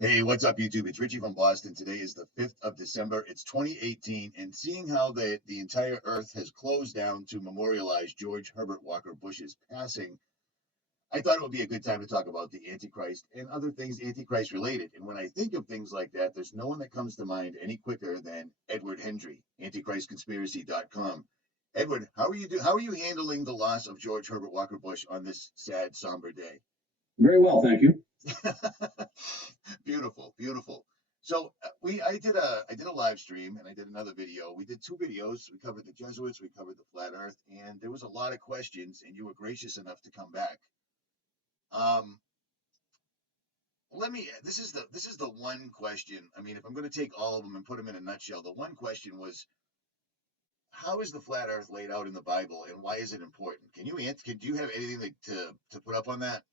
Hey, what's up, YouTube? It's Richie from Boston. Today is the 5th of December. It's 2018, and seeing how the entire earth has closed down to memorialize George Herbert Walker Bush's passing, I thought it would be a good time to talk about the Antichrist and other things Antichrist related. And when I think of things like that, there's no one that comes to mind any quicker than Edward Hendrie, AntichristConspiracy.com. Edward, how are you handling the loss of George Herbert Walker Bush on this sad, somber day? Very well, thank you. Beautiful, beautiful. So I did a live stream and I did another video. We did two videos. We covered the Jesuits, we covered the flat Earth, and there was a lot of questions, and you were gracious enough to come back. Um, let me. This is the one question. I mean, if I'm going to take all of them and put them in a nutshell, the one question was, how is the flat Earth laid out in the Bible, and why is it important? Can you answer? Do you have anything to put up on that?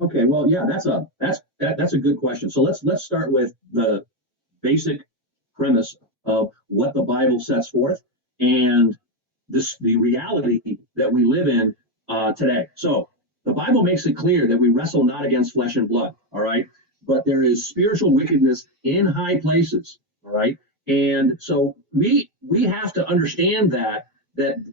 Okay, well, yeah, that's a good question. So let's start with the basic premise of what the Bible sets forth and the reality that we live in today. So the Bible makes it clear that we wrestle not against flesh and blood, all right, but there is spiritual wickedness in high places, all right, and so we have to understand that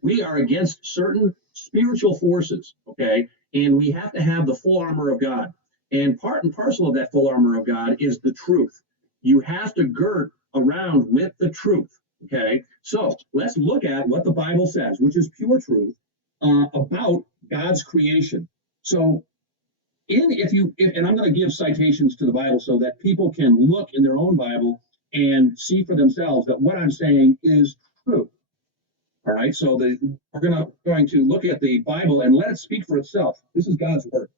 we are against certain spiritual forces, okay, and we have to have the full armor of God. And part and parcel of that full armor of God is the truth. You have to gird around with the truth. Okay, so let's look at what the Bible says, which is pure truth about God's creation. So, and I'm going to give citations to the Bible so that people can look in their own Bible and see for themselves that what I'm saying is true. All right, so we're going to look at the Bible and let it speak for itself. This is God's word.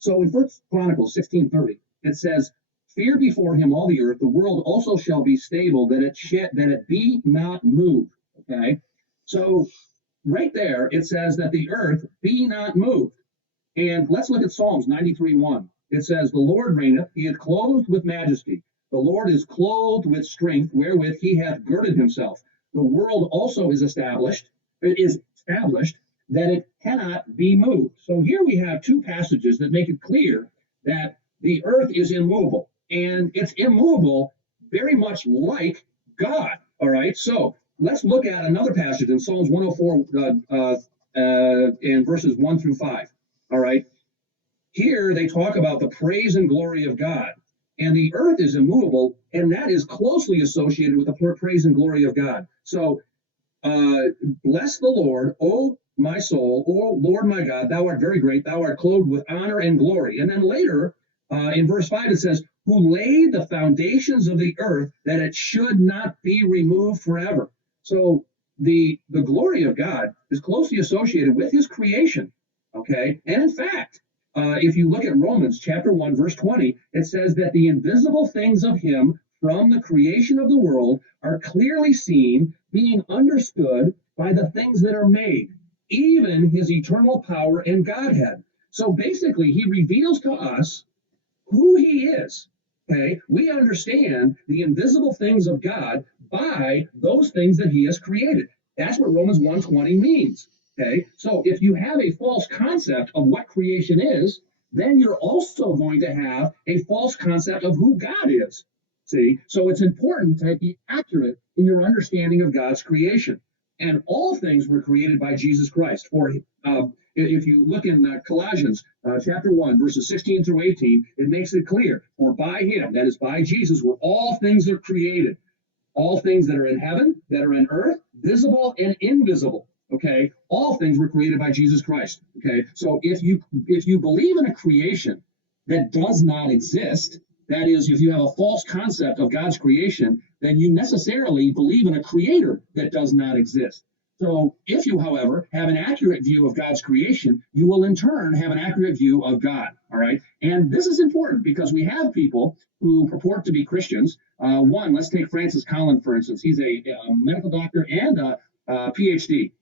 So in First Chronicles 16:30, it says, "Fear before him all the earth; the world also shall be stable, that it be not moved." Okay, so right there it says that the earth be not moved. And let's look at Psalms 93:1. It says, "The Lord reigneth; he is clothed with majesty. The Lord is clothed with strength, wherewith he hath girded himself. The world also is established that it cannot be moved." So here we have two passages that make it clear that the earth is immovable, and it's immovable very much like God. All right, so let's look at another passage in Psalms 104 in verses 1 through 5. All right, here they talk about the praise and glory of God. And the earth is immovable, and that is closely associated with the praise and glory of God. So, bless the Lord, O my soul, O Lord my God, thou art very great, thou art clothed with honor and glory. And then later, in verse 5, it says, "Who laid the foundations of the earth, that it should not be removed forever." So the glory of God is closely associated with his creation. Okay, and in fact, if you look at Romans chapter 1, verse 20, it says that the invisible things of him from the creation of the world are clearly seen, being understood by the things that are made, even his eternal power and Godhead. So basically, he reveals to us who he is. Okay, we understand the invisible things of God by those things that he has created. That's what Romans 1:20 means. Okay, so if you have a false concept of what creation is, then you're also going to have a false concept of who God is. See, so it's important to be accurate in your understanding of God's creation. And all things were created by Jesus Christ. For if you look in Colossians chapter 1, verses 16 through 18, it makes it clear, for by him, that is by Jesus, were all things are created. All things that are in heaven, that are in earth, visible and invisible. Okay, all things were created by Jesus Christ. Okay, so if you believe in a creation that does not exist, that is, if you have a false concept of God's creation, then you necessarily believe in a creator that does not exist. So if you, however, have an accurate view of God's creation, you will in turn have an accurate view of God. All right, and this is important because we have people who purport to be Christians. One, let's take Francis Collin, for instance. He's a medical doctor and a PhD.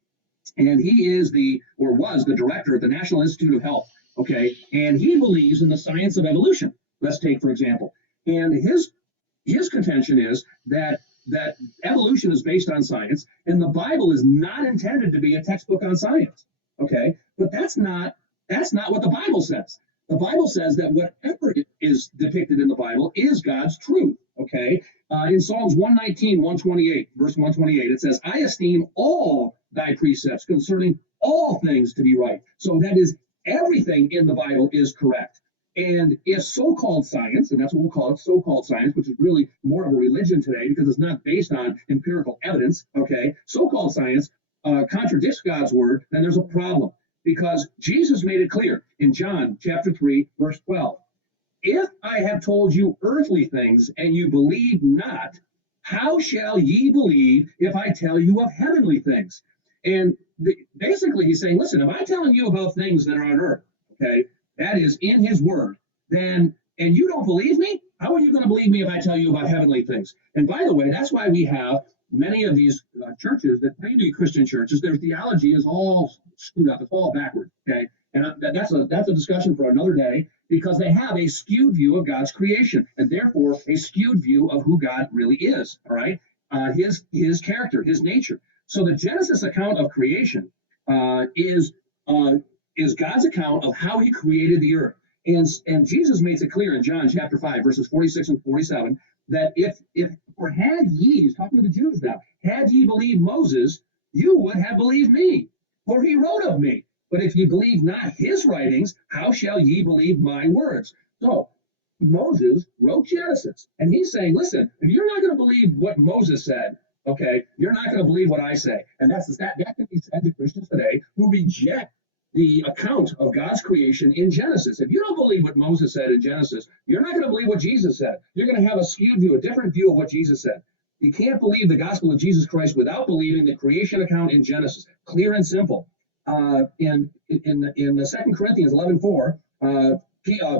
And he is was the director of the National Institute of Health. Okay, and he believes in the science of evolution. Let's take, for example, and his contention is that evolution is based on science, and the Bible is not intended to be a textbook on science. Okay, but that's not what the Bible says. The Bible says that whatever is depicted in the Bible is God's truth. Okay. In Psalms 119, 128, verse 128, it says, I esteem all thy precepts concerning all things to be right. So that is, everything in the Bible is correct. And if so-called science, and that's what we'll call it, so-called science, which is really more of a religion today because it's not based on empirical evidence, okay, so-called science contradicts God's word, then there's a problem. Because Jesus made it clear in John chapter 3, verse 12. If I have told you earthly things and you believe not, how shall ye believe if I tell you of heavenly things? And basically he's saying, listen, if I'm telling you about things that are on earth, okay, that is in his word, then, and you don't believe me, how are you going to believe me if I tell you about heavenly things? And by the way, that's why we have many of these churches that claim to be Christian churches, their theology is all screwed up. It's all backwards. Okay. And that's a discussion for another day, because they have a skewed view of God's creation and therefore a skewed view of who God really is. All right. His character, his nature. So the Genesis account of creation is God's account of how he created the earth. And Jesus makes it clear in John chapter 5, verses 46 and 47, that if or had ye, he's talking to the Jews now, had ye believed Moses, you would have believed me, for he wrote of me. But if ye believe not his writings, how shall ye believe my words? So Moses wrote Genesis, and he's saying, listen, if you're not going to believe what Moses said, okay, you're not going to believe what I say. And that can be said to Christians today who reject the account of God's creation in Genesis. If you don't believe what Moses said in Genesis, you're not going to believe what Jesus said. You're going to have a skewed view, a different view of what Jesus said. You can't believe the gospel of Jesus Christ without believing the creation account in Genesis. Clear and simple. In 2 Corinthians 11:4,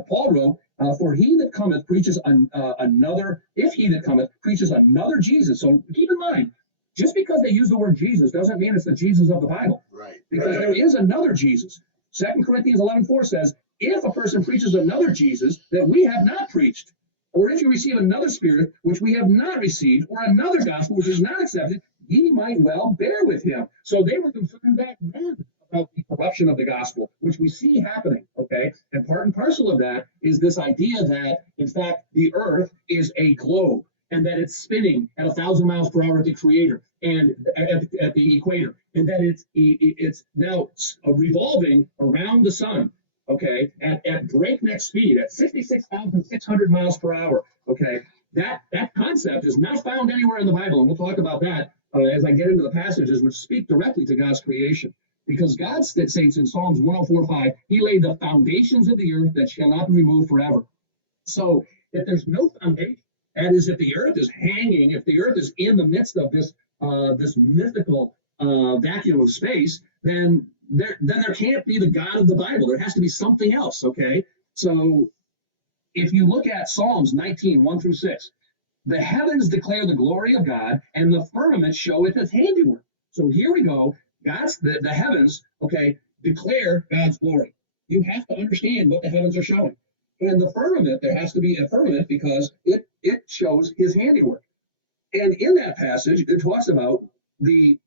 Paul wrote, for he that cometh preaches another, if he that cometh preaches another Jesus. So keep in mind, just because they use the word Jesus doesn't mean it's the Jesus of the Bible. Right. Because there is another Jesus. 2 Corinthians 11:4 says, if a person preaches another Jesus that we have not preached, or if you receive another spirit which we have not received, or another gospel which is not accepted, ye might well bear with him. So they were concerned back then about the corruption of the gospel, which we see happening, okay? And part and parcel of that is this idea that, in fact, the earth is a globe, and that it's spinning at 1,000 miles per hour at the creator and at the equator, and that it's now revolving around the sun, okay, at breakneck speed, at 66,600 miles per hour, okay. That concept is not found anywhere in the Bible, and we'll talk about that as I get into the passages which speak directly to God's creation. Because God states in Psalms 104:5, he laid the foundations of the earth that shall not be removed forever. So if there's no foundation, that is, if the earth is hanging, if the earth is in the midst of this mythical vacuum of space, then there can't be the God of the Bible. There has to be something else, okay? So if you look at Psalms 19, 1-6, the heavens declare the glory of God, and the firmament showeth his handiwork. So here we go. The heavens, okay, declare God's glory. You have to understand what the heavens are showing. And the firmament, there has to be a firmament because it shows his handiwork. And in that passage, it talks about the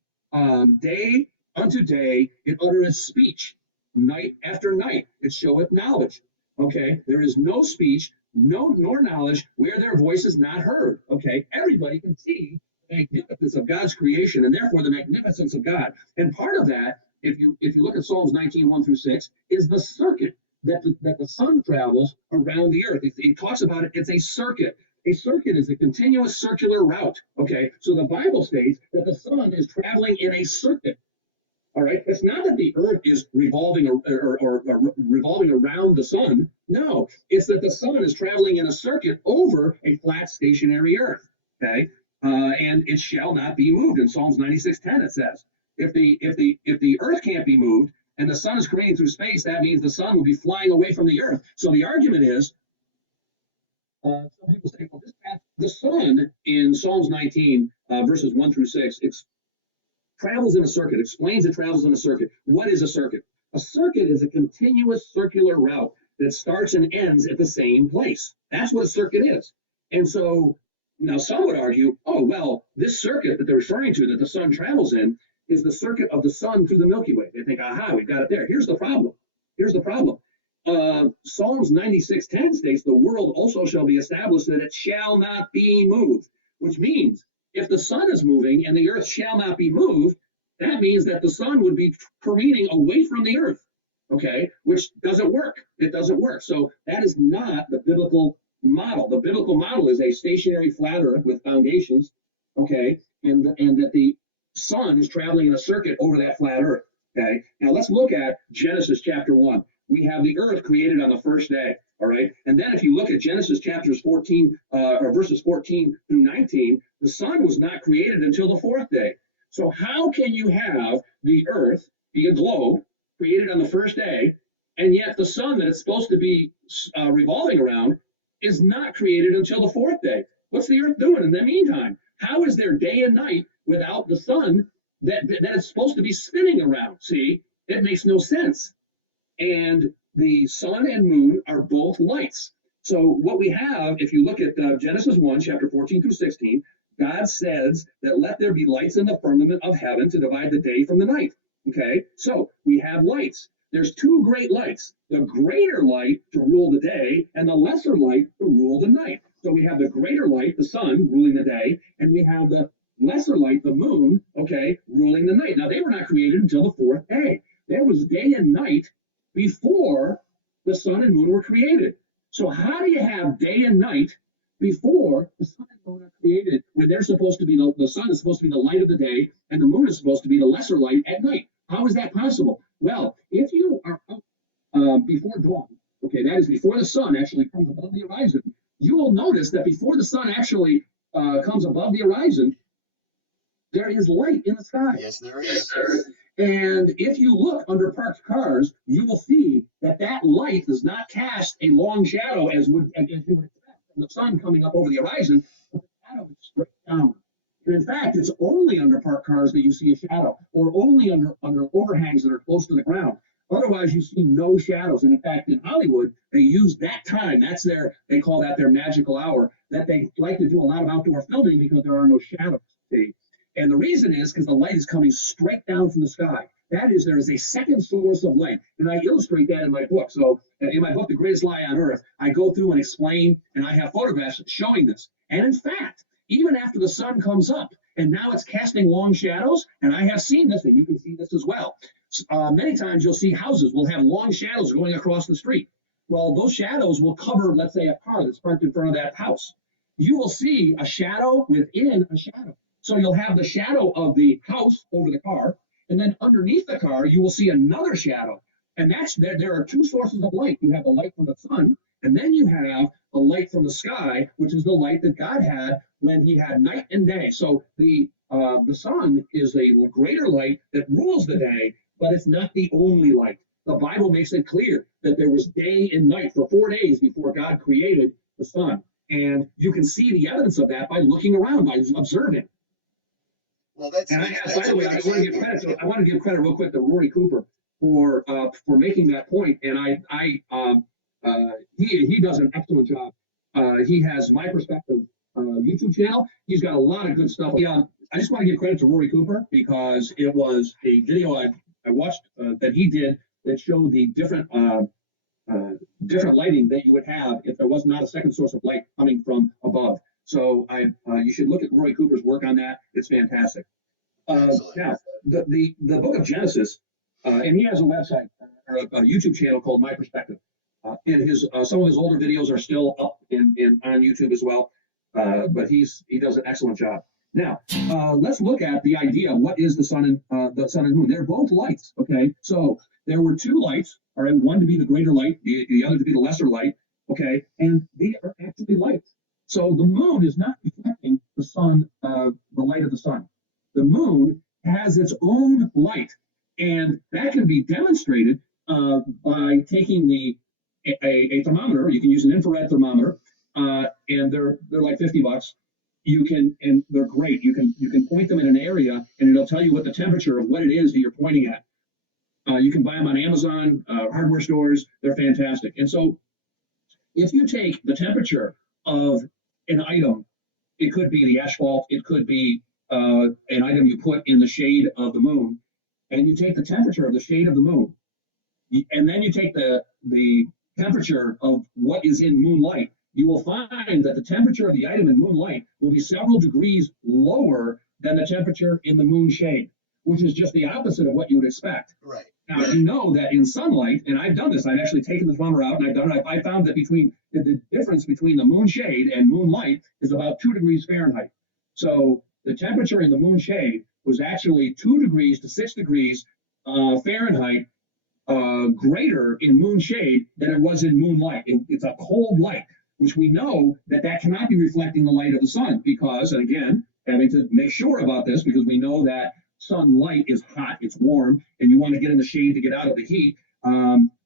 day unto day, it uttereth speech. Night after night, it showeth knowledge. Okay, there is no speech, nor knowledge where their voice is not heard. Okay, everybody can see the magnificence of God's creation and therefore the magnificence of God. And part of that, if you look at Psalms 19, 1-6, is the circuit that the sun travels around the earth. It talks about it, it's a circuit. A circuit is a continuous circular route. Okay, so the Bible states that the sun is traveling in a circuit. All right, it's not that the earth is revolving or revolving around the sun. No, it's that the sun is traveling in a circuit over a flat stationary earth. Okay, and it shall not be moved. In Psalms 96:10, it says, if the earth can't be moved and the sun is creating through space, that means the sun will be flying away from the earth. So the argument is, some people say, well, the sun in Psalms 19, verses 1-6, travels in a circuit, explains it travels in a circuit. What is a circuit? A circuit is a continuous circular route that starts and ends at the same place. That's what a circuit is. And so now some would argue, oh, well, this circuit that they're referring to that the sun travels in is the circuit of the sun through the Milky Way. They think, aha, we've got it there. Here's the problem. Psalms 96:10 states, the world also shall be established that it shall not be moved, which means if the sun is moving and the earth shall not be moved, that means that the sun would be careening away from the earth, okay, which doesn't work. It doesn't work. So that is not the biblical model. The biblical model is a stationary flat earth with foundations, okay, and that the sun is traveling in a circuit over that flat earth, okay. Now let's look at Genesis chapter 1. We have the earth created on the first day, all right? And then if you look at Genesis chapters 14, or verses 14 through 19, the sun was not created until the fourth day. So how can you have the earth be a globe created on the first day, and yet the sun that it's supposed to be revolving around is not created until the fourth day? What's the earth doing in the meantime? How is there day and night without the sun that it's supposed to be spinning around? See, it makes no sense. And the sun and moon are both lights. So what we have, if you look at Genesis 1, chapter 14 through 16, God says that let there be lights in the firmament of heaven to divide the day from the night. Okay, so we have lights. There's two great lights, the greater light to rule the day and the lesser light to rule the night. So we have the greater light, the sun, ruling the day, and we have the lesser light, the moon, okay, ruling the night. Now, they were not created until the fourth day. There was day and night before the sun and moon were created. So how do you have day and night before the sun and moon are created, when they're supposed to be the sun is supposed to be the light of the day and the moon is supposed to be the lesser light at night? How is that possible? Well, if you are up before dawn, okay, that is before the sun actually comes above the horizon, you will notice that before the sun actually comes above the horizon, there is light in the sky. Yes, there is. And if you look under parked cars, you will see that that light does not cast a long shadow as you would expect from the sun coming up over the horizon. But the shadow is straight down. And in fact, it's only under parked cars that you see a shadow, or only under overhangs that are close to the ground. Otherwise, you see no shadows. And in fact, in Hollywood, they use that time. They call that their magical hour, that they like to do a lot of outdoor filming because there are no shadows. See? And the reason is because the light is coming straight down from the sky. That is, there is a second source of light. And I illustrate that in my book. So in my book, The Greatest Lie on Earth, I go through and explain, and I have photographs showing this. And in fact, even after the sun comes up, and now it's casting long shadows, and I have seen this, and you can see this as well. Many times you'll see houses will have long shadows going across the street. Well, those shadows will cover, let's say, a car that's parked in front of that house. You will see a shadow within a shadow. So you'll have the shadow of the house over the car, and then underneath the car, you will see another shadow. And that's there are two sources of light. You have the light from the sun, and then you have the light from the sky, which is the light that God had when he had night and day. So the sun is a greater light that rules the day, but it's not the only light. The Bible makes it clear that there was day and night for 4 days before God created the sun. And you can see the evidence of that by looking around, by observing. Well, that's, And that's by the way, I want to give credit real quick to Rory Cooper for making that point. And he does an excellent job. He has My Perspective YouTube channel. He's got a lot of good stuff. Yeah, I just want to give credit to Rory Cooper because it was a video I watched that he did that showed the different lighting that you would have if there was not a second source of light coming from above. So you should look at Rory Cooper's work on that. It's fantastic. Now, the book of Genesis, and he has a website or a YouTube channel called My Perspective. And his some of his older videos are still up on YouTube as well. But he does an excellent job. Now, let's look at the idea. What is the sun and moon? They're both lights. Okay, so there were two lights. All right, one to be the greater light, the other to be the lesser light. Okay, and they are actually lights. So the moon is not reflecting the sun, the light of the sun. The moon has its own light, and that can be demonstrated by taking a thermometer. You can use an infrared thermometer, and they're like $50. And they're great. You can point them in an area, and it'll tell you what the temperature of what it is that you're pointing at. You can buy them on Amazon, hardware stores. They're fantastic. And so, if you take the temperature of an item, it could be the asphalt, it could be an item you put in the shade of the moon, and you take the temperature of the shade of the moon, and then you take the temperature of what is in moonlight, you will find that the temperature of the item in moonlight will be several degrees lower than the temperature in the moon shade, which is just the opposite of what you would expect. Right. Now, you know that in sunlight, and I've done this, I've actually taken the thermometer out and I've done it, I found that the difference between the moon shade and moonlight is about 2 degrees Fahrenheit. So the temperature in the moon shade was actually 2 degrees to 6 degrees Fahrenheit greater in moon shade than it was in moonlight. It's a cold light, which we know that cannot be reflecting the light of the sun because, and again, having to make sure about this because we know that sunlight is hot, it's warm, and you want to get in the shade to get out of the heat.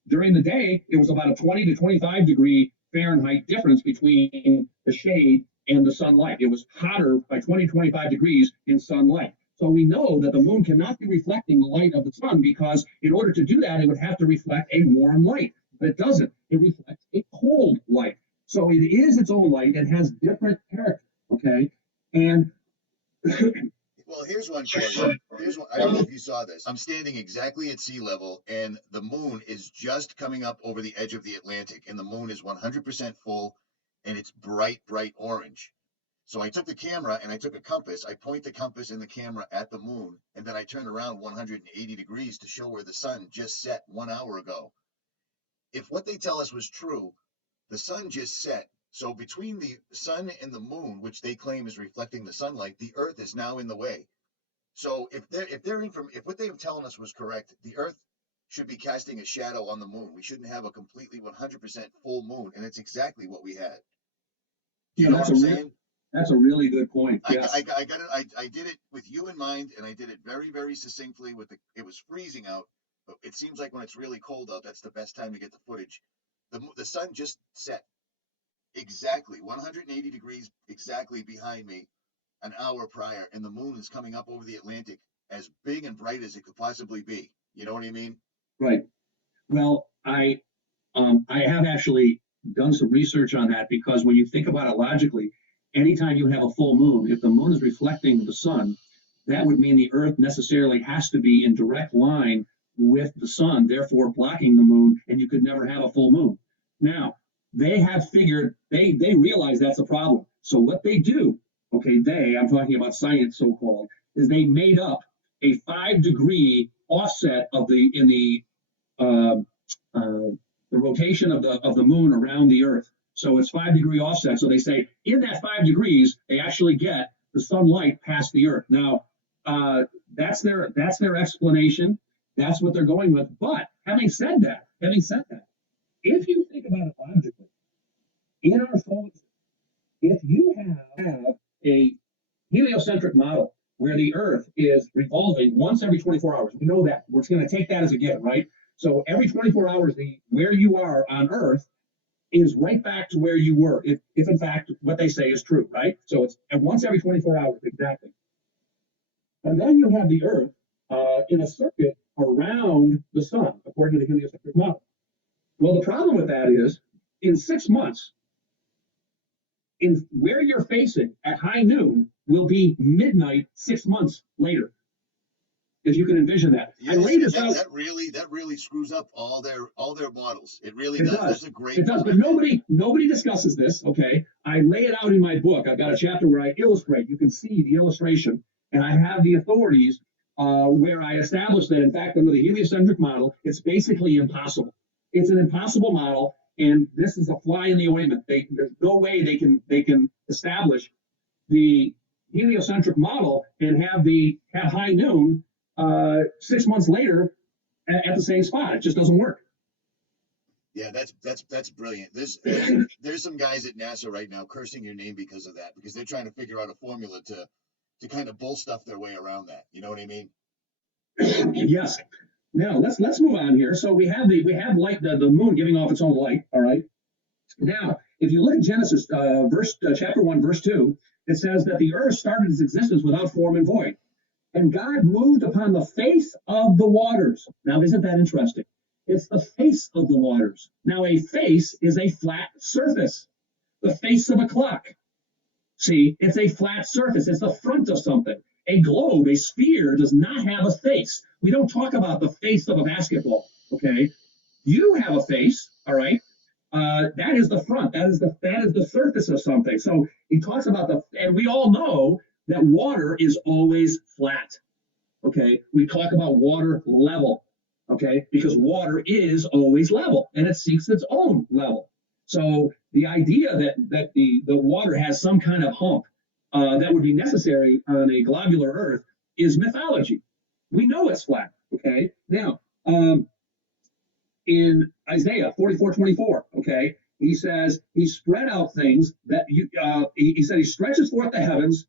During the day, it was about a 20 to 25 degree Fahrenheit difference between the shade and the sunlight. It was hotter by 20, 25 degrees in sunlight. So we know that the moon cannot be reflecting the light of the sun because in order to do that, it would have to reflect a warm light. But it doesn't. It reflects a cold light. So it is its own light. It has different character, okay? And well, here's one for you. Here's one. I don't know if you saw this. I'm standing exactly at sea level, and the moon is just coming up over the edge of the Atlantic, and the moon is 100% full, and it's bright, bright orange. So I took the camera and I took a compass. I point the compass and the camera at the moon, and then I turn around 180 degrees to show where the sun just set 1 hour ago. If what they tell us was true, the sun just set. So between the sun and the moon, which they claim is reflecting the sunlight, the Earth is now in the way. So if what they were telling us was correct, the Earth should be casting a shadow on the moon. We shouldn't have a completely 100% full moon, and it's exactly what we had. Do you know what I'm saying? That's a really good point. Yes. I got it. I did it with you in mind, and I did it very, very succinctly. It was freezing out, but it seems like when it's really cold out, that's the best time to get the footage. The sun just set exactly 180 degrees exactly behind me an hour prior, and the moon is coming up over the Atlantic as big and bright as it could possibly be. You know what I mean? Right. Well, I have actually done some research on that because when you think about it logically, anytime you have a full moon, if the moon is reflecting the sun, that would mean the Earth necessarily has to be in direct line with the sun, therefore blocking the moon, and you could never have a full moon. Now, they have figured, they realize that's a problem. So what they do, okay, I'm talking about science so-called, is they made up a 5-degree offset in the rotation of the moon around the Earth. So it's 5-degree offset. So they say in that 5 degrees, they actually get the sunlight past the Earth. Now, that's their explanation. That's what they're going with. But having said that, if you think about it logically, in our solar system, if you have a heliocentric model where the Earth is revolving once every 24 hours, we know that. We're just going to take that as a given, right? So every 24 hours, where you are on Earth is right back to where you were, if in fact what they say is true, right? So it's once every 24 hours, exactly. And then you have the Earth in a circuit around the sun, according to the heliocentric model. Well, the problem with that is, in 6 months, in where you're facing at high noon will be midnight 6 months later. If you can envision that. Yes, I laid this out. That really screws up all their models. It really does. That's a great. It does, but nobody discusses this. Okay, I lay it out in my book. I've got a chapter where I illustrate. You can see the illustration, and I have the authorities where I establish that, in fact, under the heliocentric model, it's basically impossible. It's an impossible model, and this is a fly in the ointment. There's no way they can establish the heliocentric model and have high noon 6 months later at the same spot. It just doesn't work. Yeah, that's brilliant. There's some guys at NASA right now cursing your name because of that, because they're trying to figure out a formula to kind of bull stuff their way around that. You know what I mean? Yes. Now let's move on here. So we have light, the moon giving off its own light. All right. Now, if you look at Genesis chapter 1, verse 2, it says that the earth started its existence without form and void. And God moved upon the face of the waters. Now, isn't that interesting? It's the face of the waters. Now, a face is a flat surface. The face of a clock. See, it's a flat surface. It's the front of something. A globe, a sphere, does not have a face. We don't talk about the face of a basketball, okay? You have a face, all right? That is the front. That is the surface of something. So he talks about and we all know that water is always flat. Okay, we talk about water level. Okay, because water is always level and it seeks its own level. So the idea that the water has some kind of hump that would be necessary on a globular Earth is mythology. We know it's flat. Okay, now in Isaiah 44:24, okay, he says he spread out things that he said he stretches forth the heavens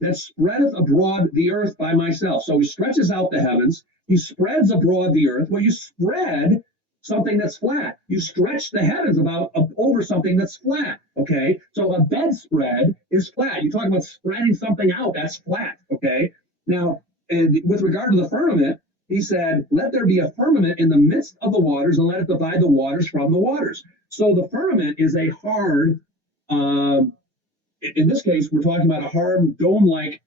that spreadeth abroad the earth by myself. So he stretches out the heavens, he spreads abroad the earth. Well, you spread something that's flat. You stretch the heavens over something that's flat. Okay, so a bedspread is flat. You talk about spreading something out, that's flat. Okay, now and with regard to the firmament, he said, let there be a firmament in the midst of the waters and let it divide the waters from the waters. So the firmament is a hard, in this case, we're talking about a hard dome-like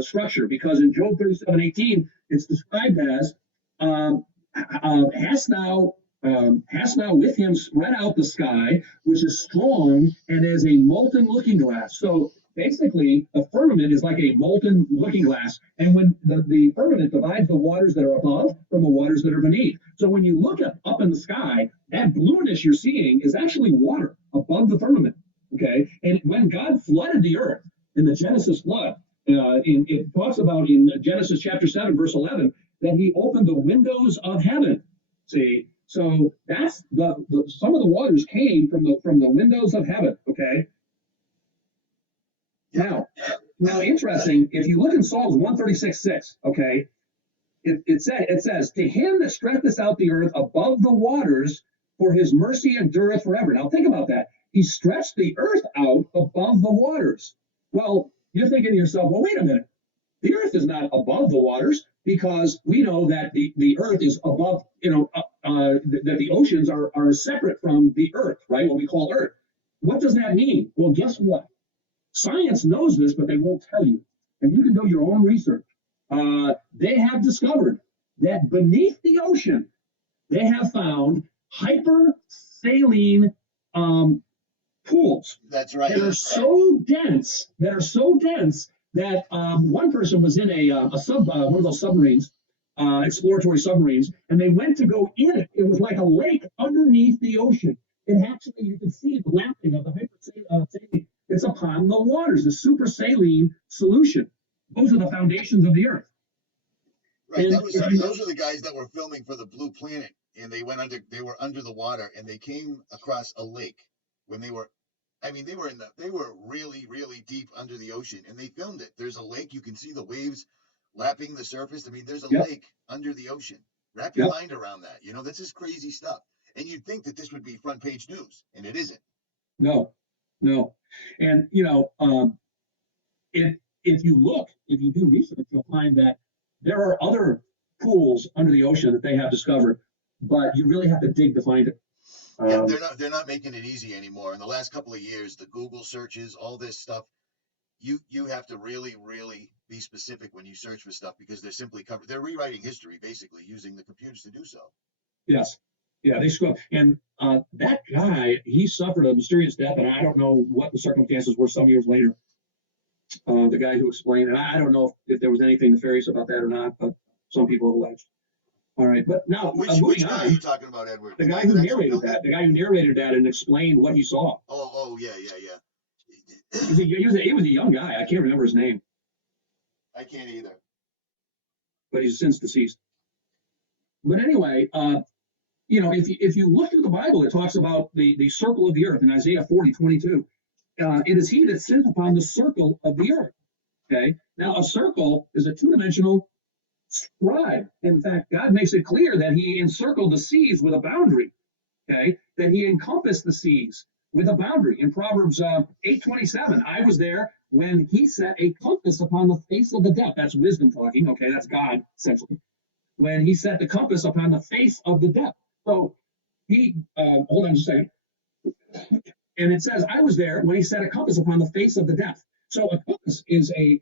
structure, because in Job 37:18, it's described as, hast thou with him spread out the sky, which is strong and as a molten looking glass. So basically, the firmament is like a molten looking glass. And when the firmament divides the waters that are above from the waters that are beneath. So when you look up in the sky, that blueness you're seeing is actually water above the firmament. Okay. And when God flooded the earth in the Genesis flood, it talks about in Genesis chapter 7, verse 11, that he opened the windows of heaven. See, so that's some of the waters came from the windows of heaven. Okay. Now, interesting, if you look in Psalms 136:6, okay, it says, to him that stretcheth out the earth above the waters, for his mercy endureth forever. Now, think about that. He stretched the earth out above the waters. Well, you're thinking to yourself, well, wait a minute. The earth is not above the waters, because we know that the earth is above, that the oceans are separate from the earth, right? What we call earth. What does that mean? Well, guess what? Science knows this, but they won't tell you. And you can do your own research. They have discovered that beneath the ocean, they have found hypersaline pools. That's right. That are so dense. That one person was in one of those submarines, exploratory submarines, and they went to go in it. It was like a lake underneath the ocean. And actually, you can see the lapping of the hypersaline. It's upon the waters, the super saline solution. Those are the foundations of the earth. Right. Those are the guys that were filming for the Blue Planet, and they were under the water, and they came across a lake when they were really, really deep under the ocean, and they filmed it. There's a lake. You can see the waves lapping the surface. I mean, there's a lake under the ocean. Wrap your mind around that. This is crazy stuff. And you'd think that this would be front page news, and it isn't. No. And, if you do research, you'll find that there are other pools under the ocean that they have discovered, but you really have to dig to find it. Yeah, they're not making it easy anymore. In the last couple of years, the Google searches, all this stuff, you have to really, really be specific when you search for stuff, because they're rewriting history, basically, using the computers to do so. Yes. Yeah, they screw up. And that guy, he suffered a mysterious death, and I don't know what the circumstances were some years later. The guy who explained it, I don't know if there was anything nefarious about that or not, but some people have alleged. All right, but now which guy are you talking about, Edward? The guy who narrated that and explained what he saw. Oh, yeah. He was a young guy. I can't remember his name. I can't either. But he's since deceased. But anyway, if you look through the Bible, it talks about the circle of the earth in Isaiah 40:22. It is he that sitteth upon the circle of the earth. Okay. Now, a circle is a two-dimensional scribe. In fact, God makes it clear that he encircled the seas with a boundary. Okay. That he encompassed the seas with a boundary. In Proverbs 8:27, I was there when he set a compass upon the face of the depth. That's wisdom talking. Okay. That's God, essentially. When he set the compass upon the face of the depth. So he, hold on just a second. And it says, I was there when he set a compass upon the face of the depth. So a compass is a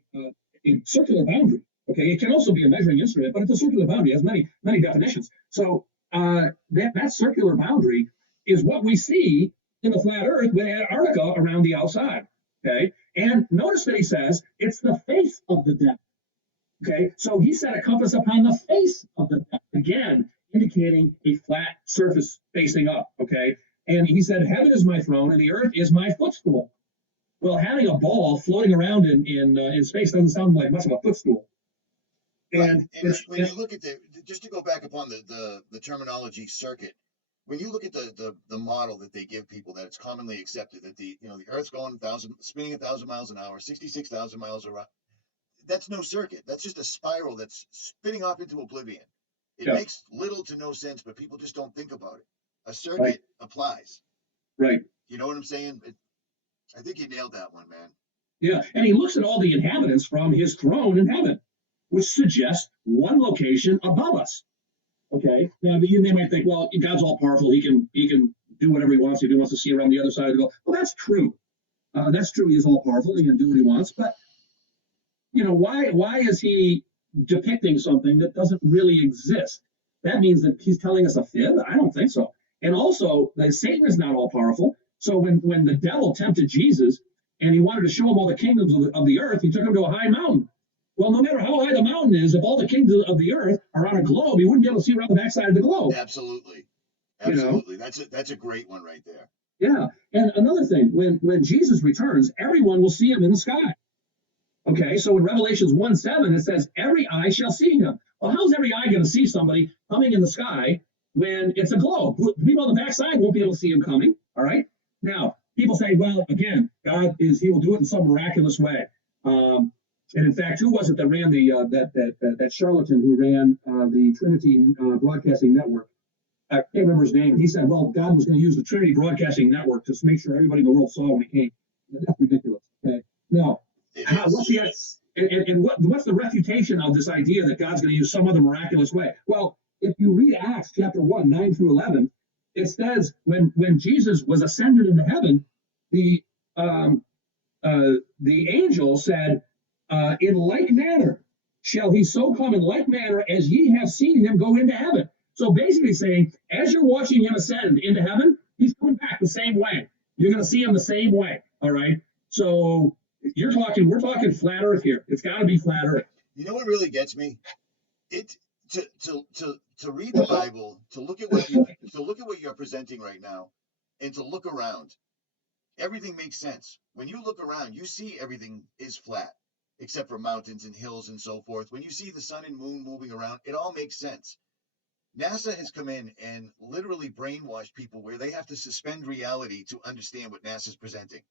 circular boundary. Okay, it can also be a measuring instrument, but it's a circular boundary. It has many definitions. So that circular boundary is what we see in the flat Earth with Antarctica around the outside. Okay, and notice that he says it's the face of the depth. Okay, so he set a compass upon the face of the depth, again indicating a flat surface facing up. Okay, and he said, "Heaven is my throne, and the earth is my footstool." Well, having a ball floating around in space doesn't sound like much of a footstool. And when you look at just to go back upon the terminology circuit, when you look at the model that they give people, that it's commonly accepted that the Earth's going spinning 1,000 miles an hour, 66,000 miles around. That's no circuit. That's just a spiral that's spinning off into oblivion. It makes little to no sense, but people just don't think about it. A circuit applies. Right. You know what I'm saying? I think you nailed that one, man. Yeah, and he looks at all the inhabitants from his throne in heaven, which suggests one location above us. Okay, now they might think, well, God's all powerful; he can do whatever he wants if he wants to see around the other side of the globe. Well, that's true. That's true. He is all powerful; he can do what he wants. But why is he depicting something that doesn't really exist? That means that he's telling us a fib? I don't think so. And also, that Satan is not all powerful. So when the devil tempted Jesus and he wanted to show him all the kingdoms of the earth, he took him to a high mountain. Well, no matter how high the mountain is, if all the kingdoms of the earth are on a globe, he wouldn't be able to see around the backside of the globe. Absolutely. That's a great one right there. Yeah. And another thing, when Jesus returns, everyone will see him in the sky. Okay, so in Revelations 1:7, it says, every eye shall see him. Well, how's every eye going to see somebody coming in the sky when it's a globe? People on the backside won't be able to see him coming, all right? Now, people say, well, again, he will do it in some miraculous way. And in fact, who was it that ran that charlatan who ran the Trinity Broadcasting Network? I can't remember his name. He said, well, God was going to use the Trinity Broadcasting Network to make sure everybody in the world saw when he came. That's ridiculous. Okay. Now, what's the refutation of this idea that God's going to use some other miraculous way? Well, if you read Acts chapter 1, 9 through 11, it says when Jesus was ascended into heaven, the angel said, in like manner shall he so come in like manner as ye have seen him go into heaven. So basically saying, as you're watching him ascend into heaven, he's coming back the same way. You're going to see him the same way. All right. So we're talking flat Earth here. It's got to be flat Earth. You know what really gets me? To read the Bible, to look at what you're presenting right now, and to look around, everything makes sense. When you look around, you see everything is flat, except for mountains and hills and so forth. When you see the sun and moon moving around, it all makes sense. NASA has come in and literally brainwashed people where they have to suspend reality to understand what NASA's presenting.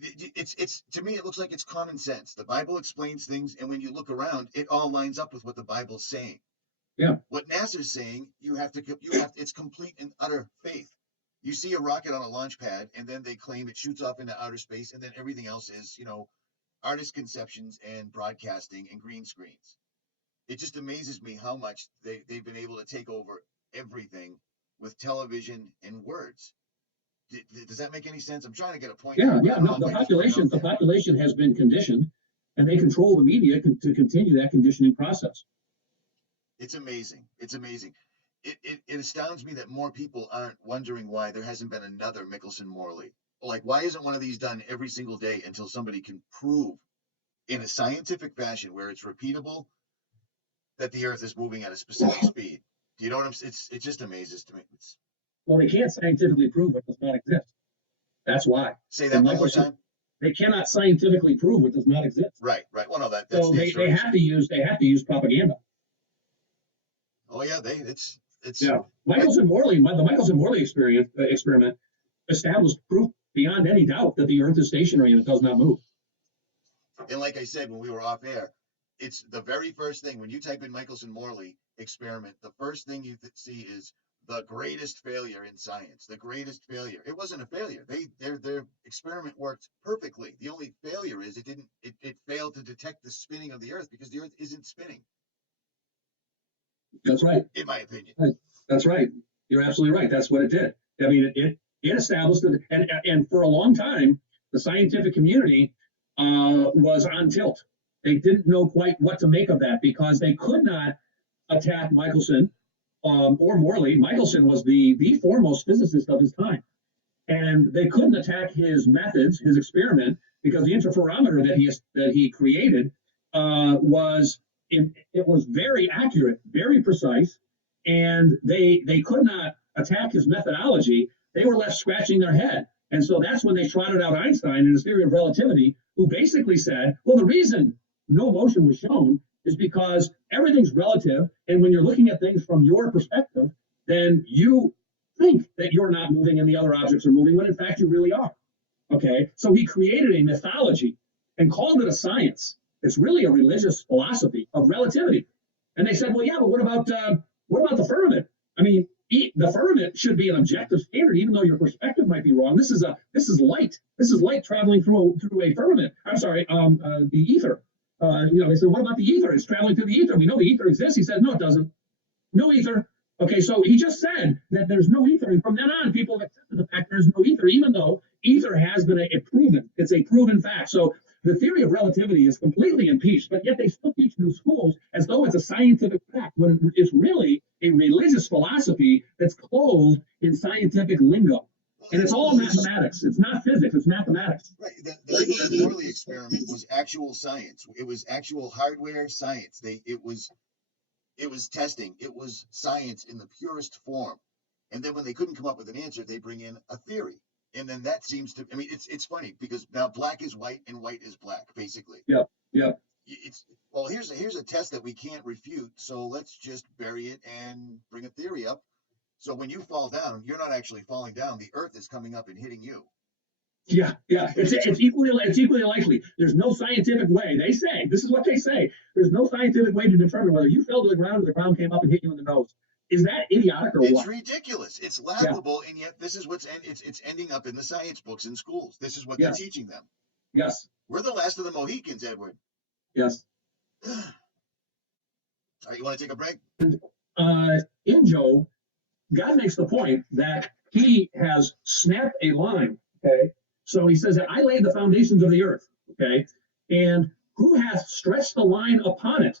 It's to me, it looks like it's common sense. The Bible explains things, and when you look around, it all lines up with what the Bible's saying. Yeah. What NASA's saying, it's complete and utter faith. You see a rocket on a launch pad, and then they claim it shoots off into outer space, and then everything else is, artist conceptions and broadcasting and green screens. It just amazes me how much they've been able to take over everything with television and words. Does that make any sense? I'm trying to get a point. Yeah. No, the population has been conditioned, and they control the media to continue that conditioning process. It's amazing. It astounds me that more people aren't wondering why there hasn't been another Mickelson Morley. Like, why isn't one of these done every single day until somebody can prove in a scientific fashion where it's repeatable that the Earth is moving at a specific speed? Do you know what I'm saying? It just amazes to me. Well, they can't scientifically prove what does not exist. That's why. Say that one more time. They cannot scientifically prove what does not exist. Right. Well, no, that's so they have to use propaganda. Oh yeah, it's yeah. The Michelson Morley experiment established proof beyond any doubt that the Earth is stationary and it does not move. And like I said when we were off air, it's the very first thing when you type in Michelson Morley experiment. The first thing you see is the greatest failure in science. The greatest failure. It wasn't a failure. Their experiment worked perfectly. The only failure is it failed to detect the spinning of the Earth because the Earth isn't spinning. That's right. In my opinion. That's right. You're absolutely right. That's what it did. I mean, it established it, and for a long time, the scientific community was on tilt. They didn't know quite what to make of that because they could not attack Michelson or Morley, Michelson was the foremost physicist of his time. And they couldn't attack his methods, his experiment, because the interferometer that he created it was very accurate, very precise, and they could not attack his methodology. They were left scratching their head. And so that's when they trotted out Einstein and his theory of relativity, who basically said, well, the reason no motion was shown is because everything's relative. And when you're looking at things from your perspective, then you think that you're not moving and the other objects are moving, when in fact you really are. Okay, so he created a mythology and called it a science. It's really a religious philosophy of relativity. And they said, well, yeah, but what about the firmament? I mean, the firmament should be an objective standard, even though your perspective might be wrong. This is light. This is light traveling through a firmament. I'm sorry, the ether. They said, what about the ether? It's traveling through the ether. We know the ether exists. He said, no, it doesn't. No ether. Okay, so he just said that there's no ether, and from then on, people have accepted the fact there's no ether, even though ether has been it's a proven fact. So the theory of relativity is completely impeached, but yet they still teach it in schools as though it's a scientific fact, when it's really a religious philosophy that's clothed in scientific lingo. And it's all mathematics. It's not physics, it's mathematics. Right. The Morley experiment was actual science. It was actual hardware science. It was testing. It was science in the purest form. And then when they couldn't come up with an answer, they bring in a theory. And then that seems to, I mean, it's funny because now black is white and white is black, basically. Yeah. Yeah. Here's a test that we can't refute. So let's just bury it and bring a theory up. So when you fall down, you're not actually falling down. The earth is coming up and hitting you. Yeah. It's equally likely. There's no scientific way. They say, this is what they say. There's no scientific way to determine whether you fell to the ground or the ground came up and hit you in the nose. Is that idiotic or what? It's ridiculous. It's laughable, and yet this is it's ending up in the science books in schools. This is what they're teaching them. Yes. We're the last of the Mohicans, Edward. Yes. All right, you want to take a break? In Job, God makes the point that he has snapped a line. Okay. So he says that I laid the foundations of the earth. Okay. And who hath stretched the line upon it?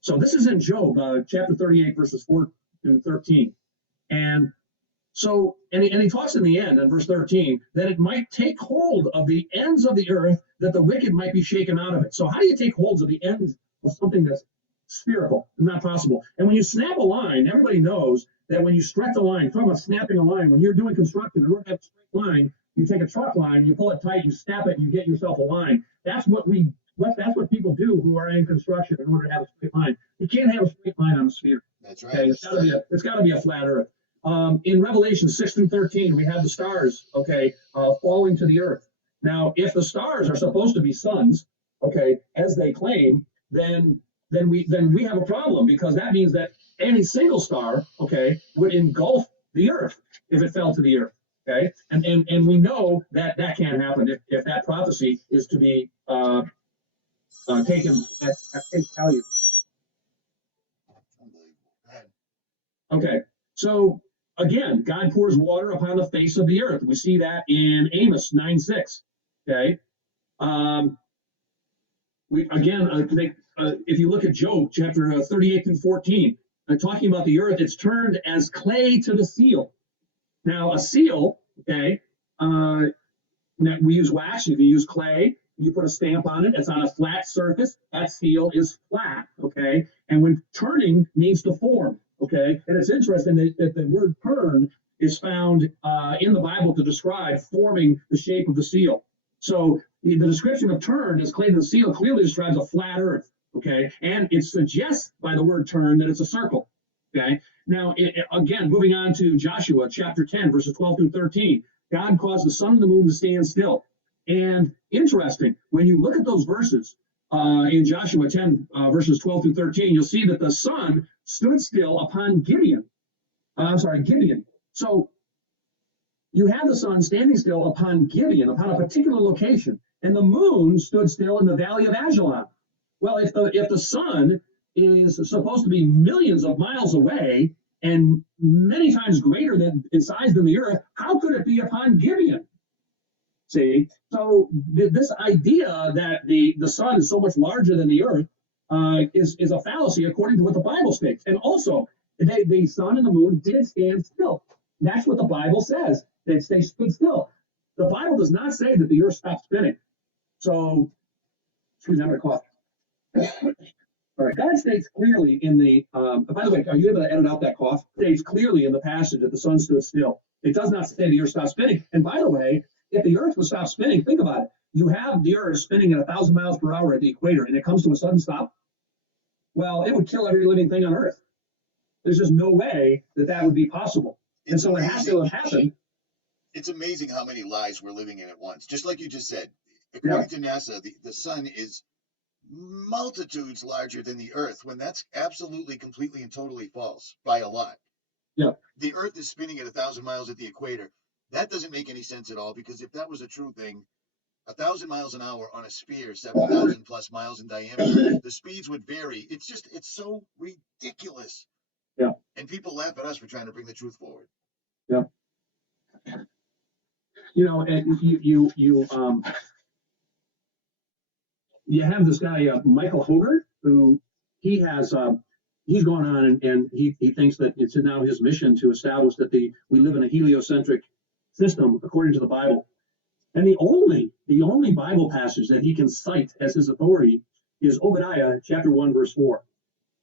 So this is in Job, chapter 38, verses 4 to 13. And so, and he talks in the end, in verse 13, that it might take hold of the ends of the earth, that the wicked might be shaken out of it. So how do you take holds of the ends of something that's spherical? It's not possible. And when you snap a line, everybody knows that when you stretch a line, talking about snapping a line, when you're doing construction, in order to have a straight line, you take a truck line, you pull it tight, you snap it, and you get yourself a line. That's what people do who are in construction in order to have a straight line. You can't have a straight line on a sphere. That's right. Okay, it's got to be a flat earth. In Revelation 6 through 13, we have the stars, falling to the earth. Now, if the stars are supposed to be suns, as they claim, then we have a problem, because that means that any single star, would engulf the earth if it fell to the earth. Okay, and we know that can't happen if that prophecy is to be taken at face value. Okay, so again, God pours water upon the face of the earth. We see that in Amos 9:6. Okay, if you look at Job chapter 38 through 14, talking about the earth, it's turned as clay to the seal. Now, a seal, now we use wax. You can use clay. You put a stamp on it. It's on a flat surface. That seal is flat. And when turning means to form. And it's interesting that the word turn is found in the Bible to describe forming the shape of the seal. So the description of turn as clay to the seal clearly describes a flat earth. And it suggests by the word turn that it's a circle. Now, again, moving on to Joshua chapter 10, verses 12 through 13, God caused the sun and the moon to stand still. And interesting, when you look at those verses in Joshua 10, verses 12 through 13, you'll see that the sun stood still upon Gibeon. So you have the sun standing still upon Gibeon, upon a particular location, and the moon stood still in the valley of Ajalon. Well, if the sun is supposed to be millions of miles away and many times greater in size than the earth, how could it be upon Gibeon? See, so this idea that the sun is so much larger than the earth is a fallacy according to what the Bible states. And also, The sun and the moon did stand still. That's what the Bible says. They stood still. The Bible does not say that the earth stopped spinning. So, excuse me, I'm going to cough. All right. God states clearly in the, by the way, are you able to edit out that cough? States clearly in the passage that the sun stood still. It does not say the earth stopped spinning. And by the way, if the earth would stop spinning, think about it. You have the earth spinning at 1,000 miles per hour at the equator, and it comes to a sudden stop. Well, it would kill every living thing on earth. There's just no way that that would be possible. And so it has to have happened. It's amazing how many lies we're living in at once. Just like you just said, according to NASA, the sun is multitudes larger than the earth, when that's absolutely, completely, and totally false by a lot. Yeah. The earth is spinning at 1,000 miles at the equator. That doesn't make any sense at all, because if that was a true thing, 1,000 miles an hour on a sphere, 7,000 plus miles in diameter, the speeds would vary. It's so ridiculous. Yeah. And people laugh at us for trying to bring the truth forward. Yeah. And you have this guy, Michael Hogarth, who he's gone on and he thinks that it's now his mission to establish that we live in a heliocentric system according to the Bible. And the only Bible passage that he can cite as his authority is Obadiah chapter 1, verse 4.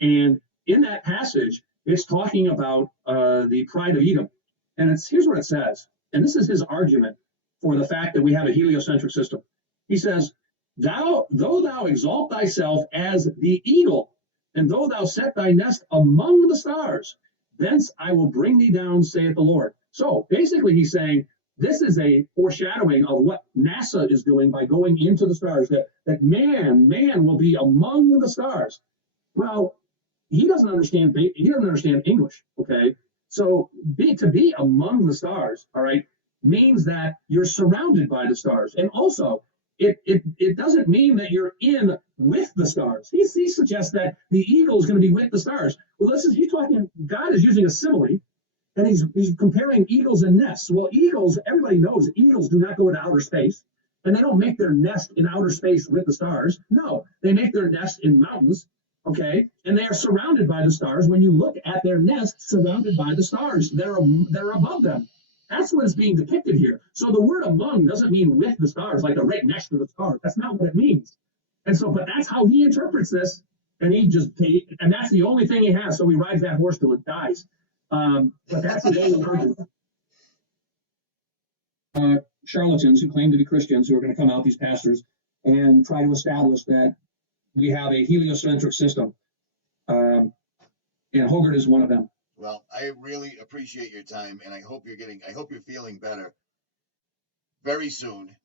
And in that passage, it's talking about the pride of Edom. And here's what it says. And this is his argument for the fact that we have a heliocentric system. He says, though thou exalt thyself as the eagle, and though thou set thy nest among the stars, thence I will bring thee down, saith the Lord. So basically he's saying, this is a foreshadowing of what NASA is doing by going into the stars, that man will be among the stars. Well, he doesn't understand English, okay? So to be among the stars, all right, means that you're surrounded by the stars. And also, it doesn't mean that you're in with the stars. He suggests that the eagle is going to be with the stars. Well, God is using a simile, and he's comparing eagles and nests. Well, eagles, everybody knows eagles do not go into outer space, and they don't make their nest in outer space with the stars. No, they make their nest in mountains, okay? And they are surrounded by the stars. When you look at their nest surrounded by the stars, they're above them. That's what is being depicted here. So the word among doesn't mean with the stars, like they're right next to the stars. That's not what it means. And so, but that's how he interprets this. And and that's the only thing he has. So he rides that horse till it dies. But that's the only argument. Charlatans who claim to be Christians who are going to come out, these pastors, and try to establish that we have a heliocentric system. And Hogarth is one of them. Well, I really appreciate your time, and I hope you're feeling better very soon.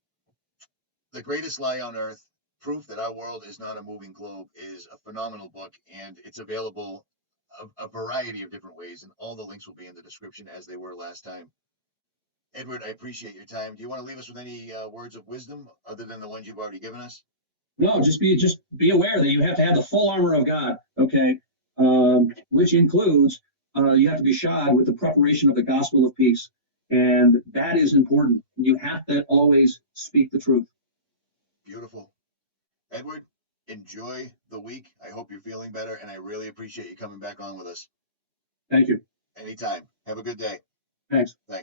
The Greatest Lie on Earth, Proof That Our World Is Not a Moving Globe, is a phenomenal book, and it's available a variety of different ways, and all the links will be in the description as they were last time. Edward, I appreciate your time. Do you want to leave us with any words of wisdom other than the ones you've already given us? No, just be aware that you have to have the full armor of God, okay? Which includes you have to be shod with the preparation of the gospel of peace. And that is important. You have to always speak the truth. Beautiful. Edward, enjoy the week. I hope you're feeling better, and I really appreciate you coming back on with us. Thank you. Anytime. Have a good day. Thanks. Bye.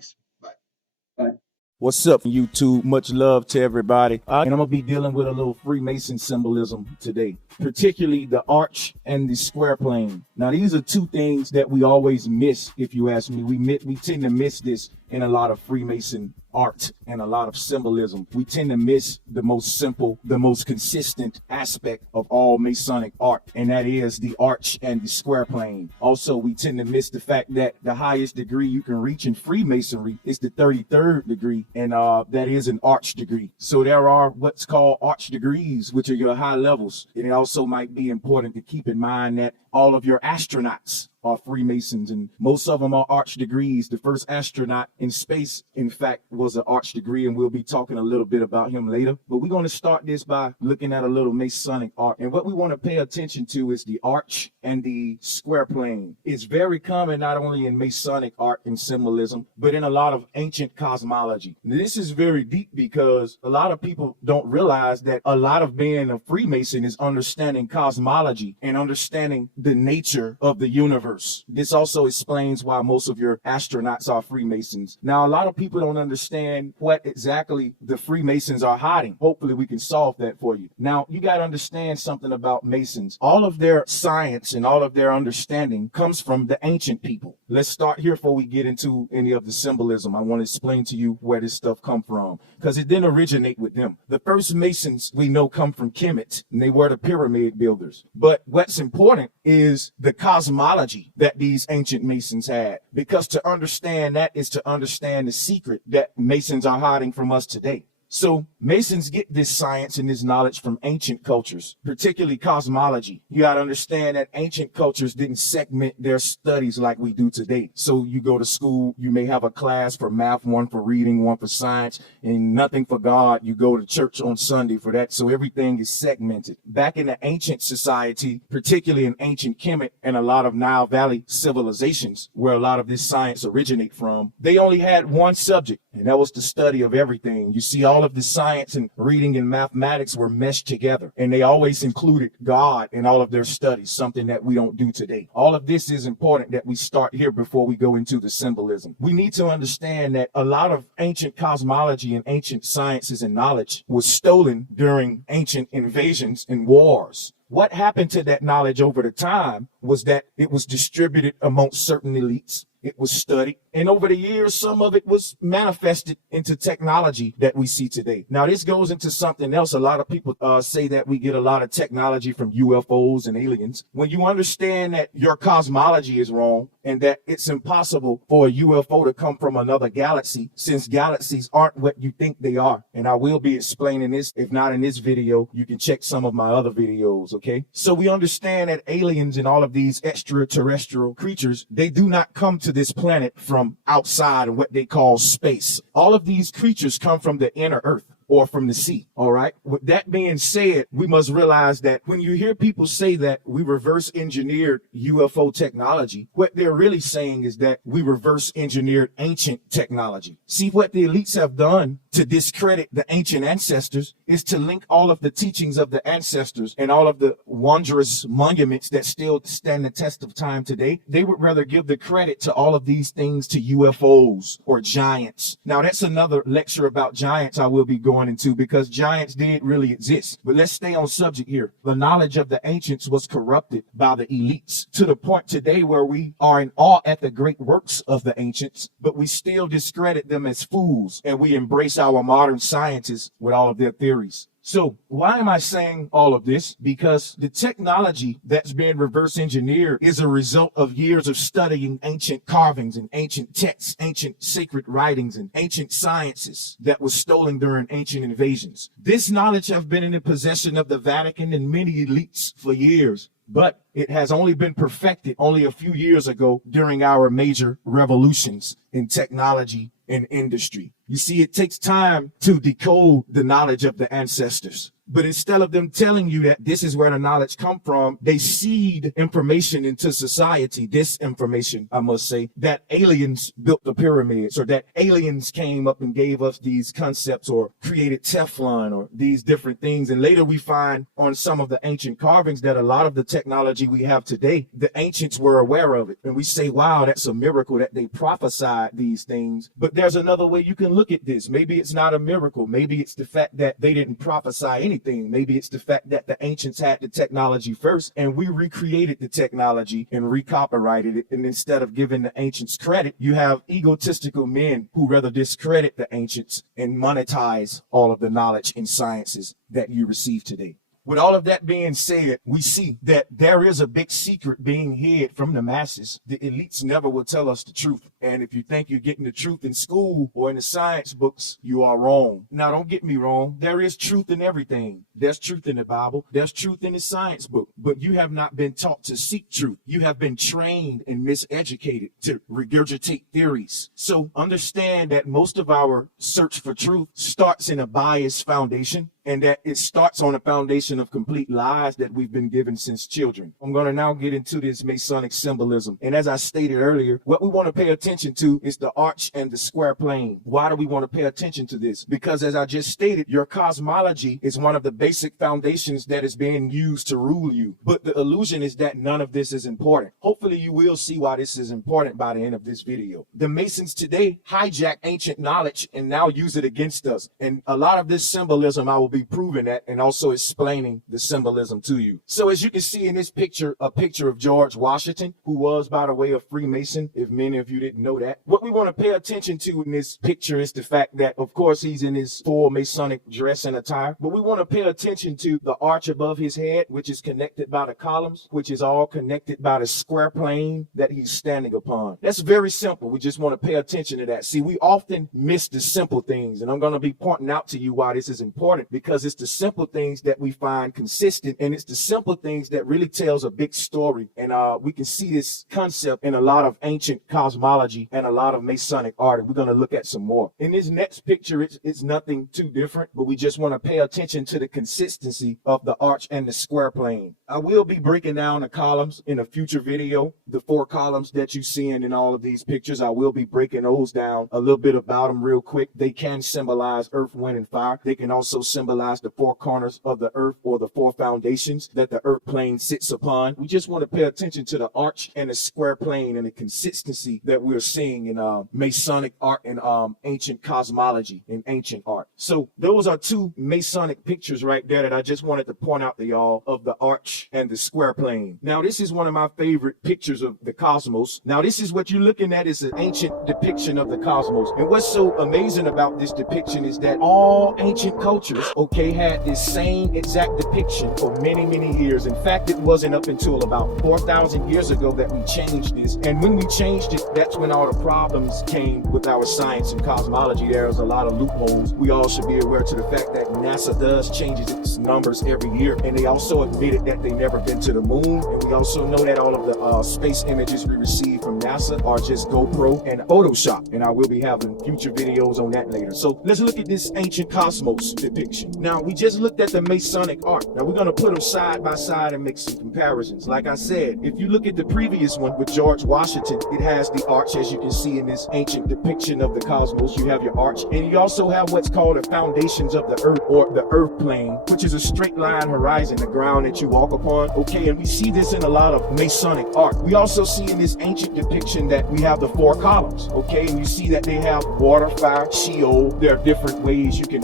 Bye. What's up, YouTube? Much love to everybody. And I'm going to be dealing with a little Freemason symbolism today, particularly the arch and the square plane. Now, these are two things that we always miss, if you ask me. We tend to miss this in a lot of Freemason art and a lot of symbolism. We tend to miss the most simple, the most consistent aspect of all Masonic art, and that is the arch and the square plane. Also, we tend to miss the fact that the highest degree you can reach in Freemasonry is the 33rd degree, and that is an arch degree. So there are what's called arch degrees, which are your high levels. And it also might be important to keep in mind that all of your astronauts are Freemasons, and most of them are arch degrees. The first astronaut in space, in fact, was an arch degree, and we'll be talking a little bit about him later. But we're going to start this by looking at a little Masonic art. And what we want to pay attention to is the arch and the square plane. It's very common not only in Masonic art and symbolism, but in a lot of ancient cosmology. This is very deep because a lot of people don't realize that a lot of being a Freemason is understanding cosmology and understanding the nature of the universe. universe. This also explains why most of your astronauts are Freemasons. Now, a lot of people don't understand what exactly the Freemasons are hiding. Hopefully, we can solve that for you. Now, you got to understand something about Masons. All of their science and all of their understanding comes from the ancient people. Let's start here before we get into any of the symbolism. I want to explain to you where this stuff come from, because it didn't originate with them. The first Masons we know come from Kemet, and they were the pyramid builders. But what's important is the cosmology that these ancient Masons had, because to understand that is to understand the secret that Masons are hiding from us today. So Masons get this science and this knowledge from ancient cultures, particularly cosmology. You got to understand that ancient cultures didn't segment their studies like we do today. So you go to school, you may have a class for math, one for reading, one for science, and nothing for God. You go to church on Sunday for that. So everything is segmented. Back in the ancient society, particularly in ancient Kemet and a lot of Nile Valley civilizations, where a lot of this science originate from, they only had one subject, and that was the study of everything. You see, all of the science and reading and mathematics were meshed together, and they always included God in all of their studies, something that we don't do today. All of this is important that we start here before we go into the symbolism. We need to understand that a lot of ancient cosmology and ancient sciences and knowledge was stolen during ancient invasions and wars. What happened to that knowledge over the time was that it was distributed amongst certain elites. It was studied, and over the years, some of it was manifested into technology that we see today. Now, this goes into something else. A lot of people say that we get a lot of technology from UFOs and aliens. When you understand that your cosmology is wrong and that it's impossible for a UFO to come from another galaxy, since galaxies aren't what you think they are. And I will be explaining this. If not in this video, you can check some of my other videos, okay? So we understand that aliens and all of these extraterrestrial creatures, they do not come to this planet from outside of what they call space. All of these creatures come from the inner earth or from the sea. All right. With that being said, we must realize that when you hear people say that we reverse engineered UFO technology, what they're really saying is that we reverse engineered ancient technology. See, what the elites have done to discredit the ancient ancestors is to link all of the teachings of the ancestors and all of the wondrous monuments that still stand the test of time today. They would rather give the credit to all of these things to UFOs or giants. Now, that's another lecture about giants I will be going into, because giants did really exist. But let's stay on subject here. The knowledge of the ancients was corrupted by the elites to the point today where we are in awe at the great works of the ancients, but we still discredit them as fools, and we embrace our modern scientists with all of their theories. So why am I saying all of this? Because the technology that's been reverse engineered is a result of years of studying ancient carvings and ancient texts, ancient sacred writings, and ancient sciences that was stolen during ancient invasions. This knowledge has been in the possession of the Vatican and many elites for years, but it has only been perfected only a few years ago during our major revolutions in technology and industry. You see, it takes time to decode the knowledge of the ancestors. But instead of them telling you that this is where the knowledge come from, they seed information into society, disinformation, I must say, that aliens built the pyramids, or that aliens came up and gave us these concepts, or created Teflon, or these different things. And later we find on some of the ancient carvings that a lot of the technology we have today, the ancients were aware of it. And we say, wow, that's a miracle that they prophesied these things. But there's another way you can look at this. Maybe it's not a miracle. Maybe it's the fact that they didn't prophesy anything. Maybe it's the fact that the ancients had the technology first, and we recreated the technology and recopyrighted it. And instead of giving the ancients credit, you have egotistical men who rather discredit the ancients and monetize all of the knowledge and sciences that you receive today. With all of that being said, we see that there is a big secret being hid from the masses. The elites never will tell us the truth. And if you think you're getting the truth in school or in the science books, you are wrong. Now, don't get me wrong. There is truth in everything. There's truth in the Bible. There's truth in the science book. But you have not been taught to seek truth. You have been trained and miseducated to regurgitate theories. So understand that most of our search for truth starts in a biased foundation. and that it starts on a foundation of complete lies that we've been given since children. I'm going to now get into this Masonic symbolism. And as I stated earlier, what we want to pay attention to is the arch and the square plane. Why do we want to pay attention to this? Because as I just stated, your cosmology is one of the basic foundations that is being used to rule you. But the illusion is that none of this is important. Hopefully you will see why this is important by the end of this video. The Masons today hijack ancient knowledge and now use it against us. And a lot of this symbolism, I will be proving that and also explaining the symbolism to you. So as you can see in this picture, a picture of George Washington, who was, by the way, a Freemason, if many of you didn't know that. What we want to pay attention to in this picture is the fact that, of course, he's in his full Masonic dress and attire, but we want to pay attention to the arch above his head, which is connected by the columns, which is all connected by the square plane that he's standing upon. That's very simple. We just want to pay attention to that. See, we often miss the simple things, and I'm going to be pointing out to you why this is important, because it's the simple things that we find consistent, and it's the simple things that really tells a big story. And we can see this concept in a lot of ancient cosmology and a lot of Masonic art, and we're going to look at some more. In this next picture, it's nothing too different, but we just want to pay attention to the consistency of the arch and the square plane. I will be breaking down the columns in a future video. The 4 columns that you see in all of these pictures, I will be breaking those down, a little bit about them real quick. They can symbolize earth, wind, and fire. They can also symbolize the 4 corners of the earth, or the 4 foundations that the earth plane sits upon. We just want to pay attention to the arch and the square plane and the consistency that we're seeing in Masonic art and ancient cosmology and ancient art. So those are 2 Masonic pictures right there that I just wanted to point out to y'all of the arch and the square plane. Now, this is one of my favorite pictures of the cosmos. Now, this is what you're looking at, is an ancient depiction of the cosmos. And what's so amazing about this depiction is that all ancient cultures, okay, had this same exact depiction for many, many years. In fact, it wasn't up until about 4,000 years ago that we changed this. And when we changed it, that's when all the problems came with our science and cosmology. There's a lot of loopholes. We all should be aware to the fact that NASA does changes its numbers every year. And they also admitted that they never been to the moon. And we also know that all of the space images we receive from NASA are just GoPro and Photoshop. And I will be having future videos on that later. So let's look at this ancient cosmos depiction. Now, we just looked at the Masonic art. Now, we're going to put them side by side and make some comparisons. Like I said, if you look at the previous one with George Washington, it has the arch, as you can see in this ancient depiction of the cosmos. You have your arch, and you also have what's called the foundations of the earth, or the earth plane, which is a straight line horizon, the ground that you walk upon. Okay, and we see this in a lot of Masonic art. We also see in this ancient depiction that we have the 4 columns. Okay, and you see that they have water, fire, Sheol. There are different ways you can,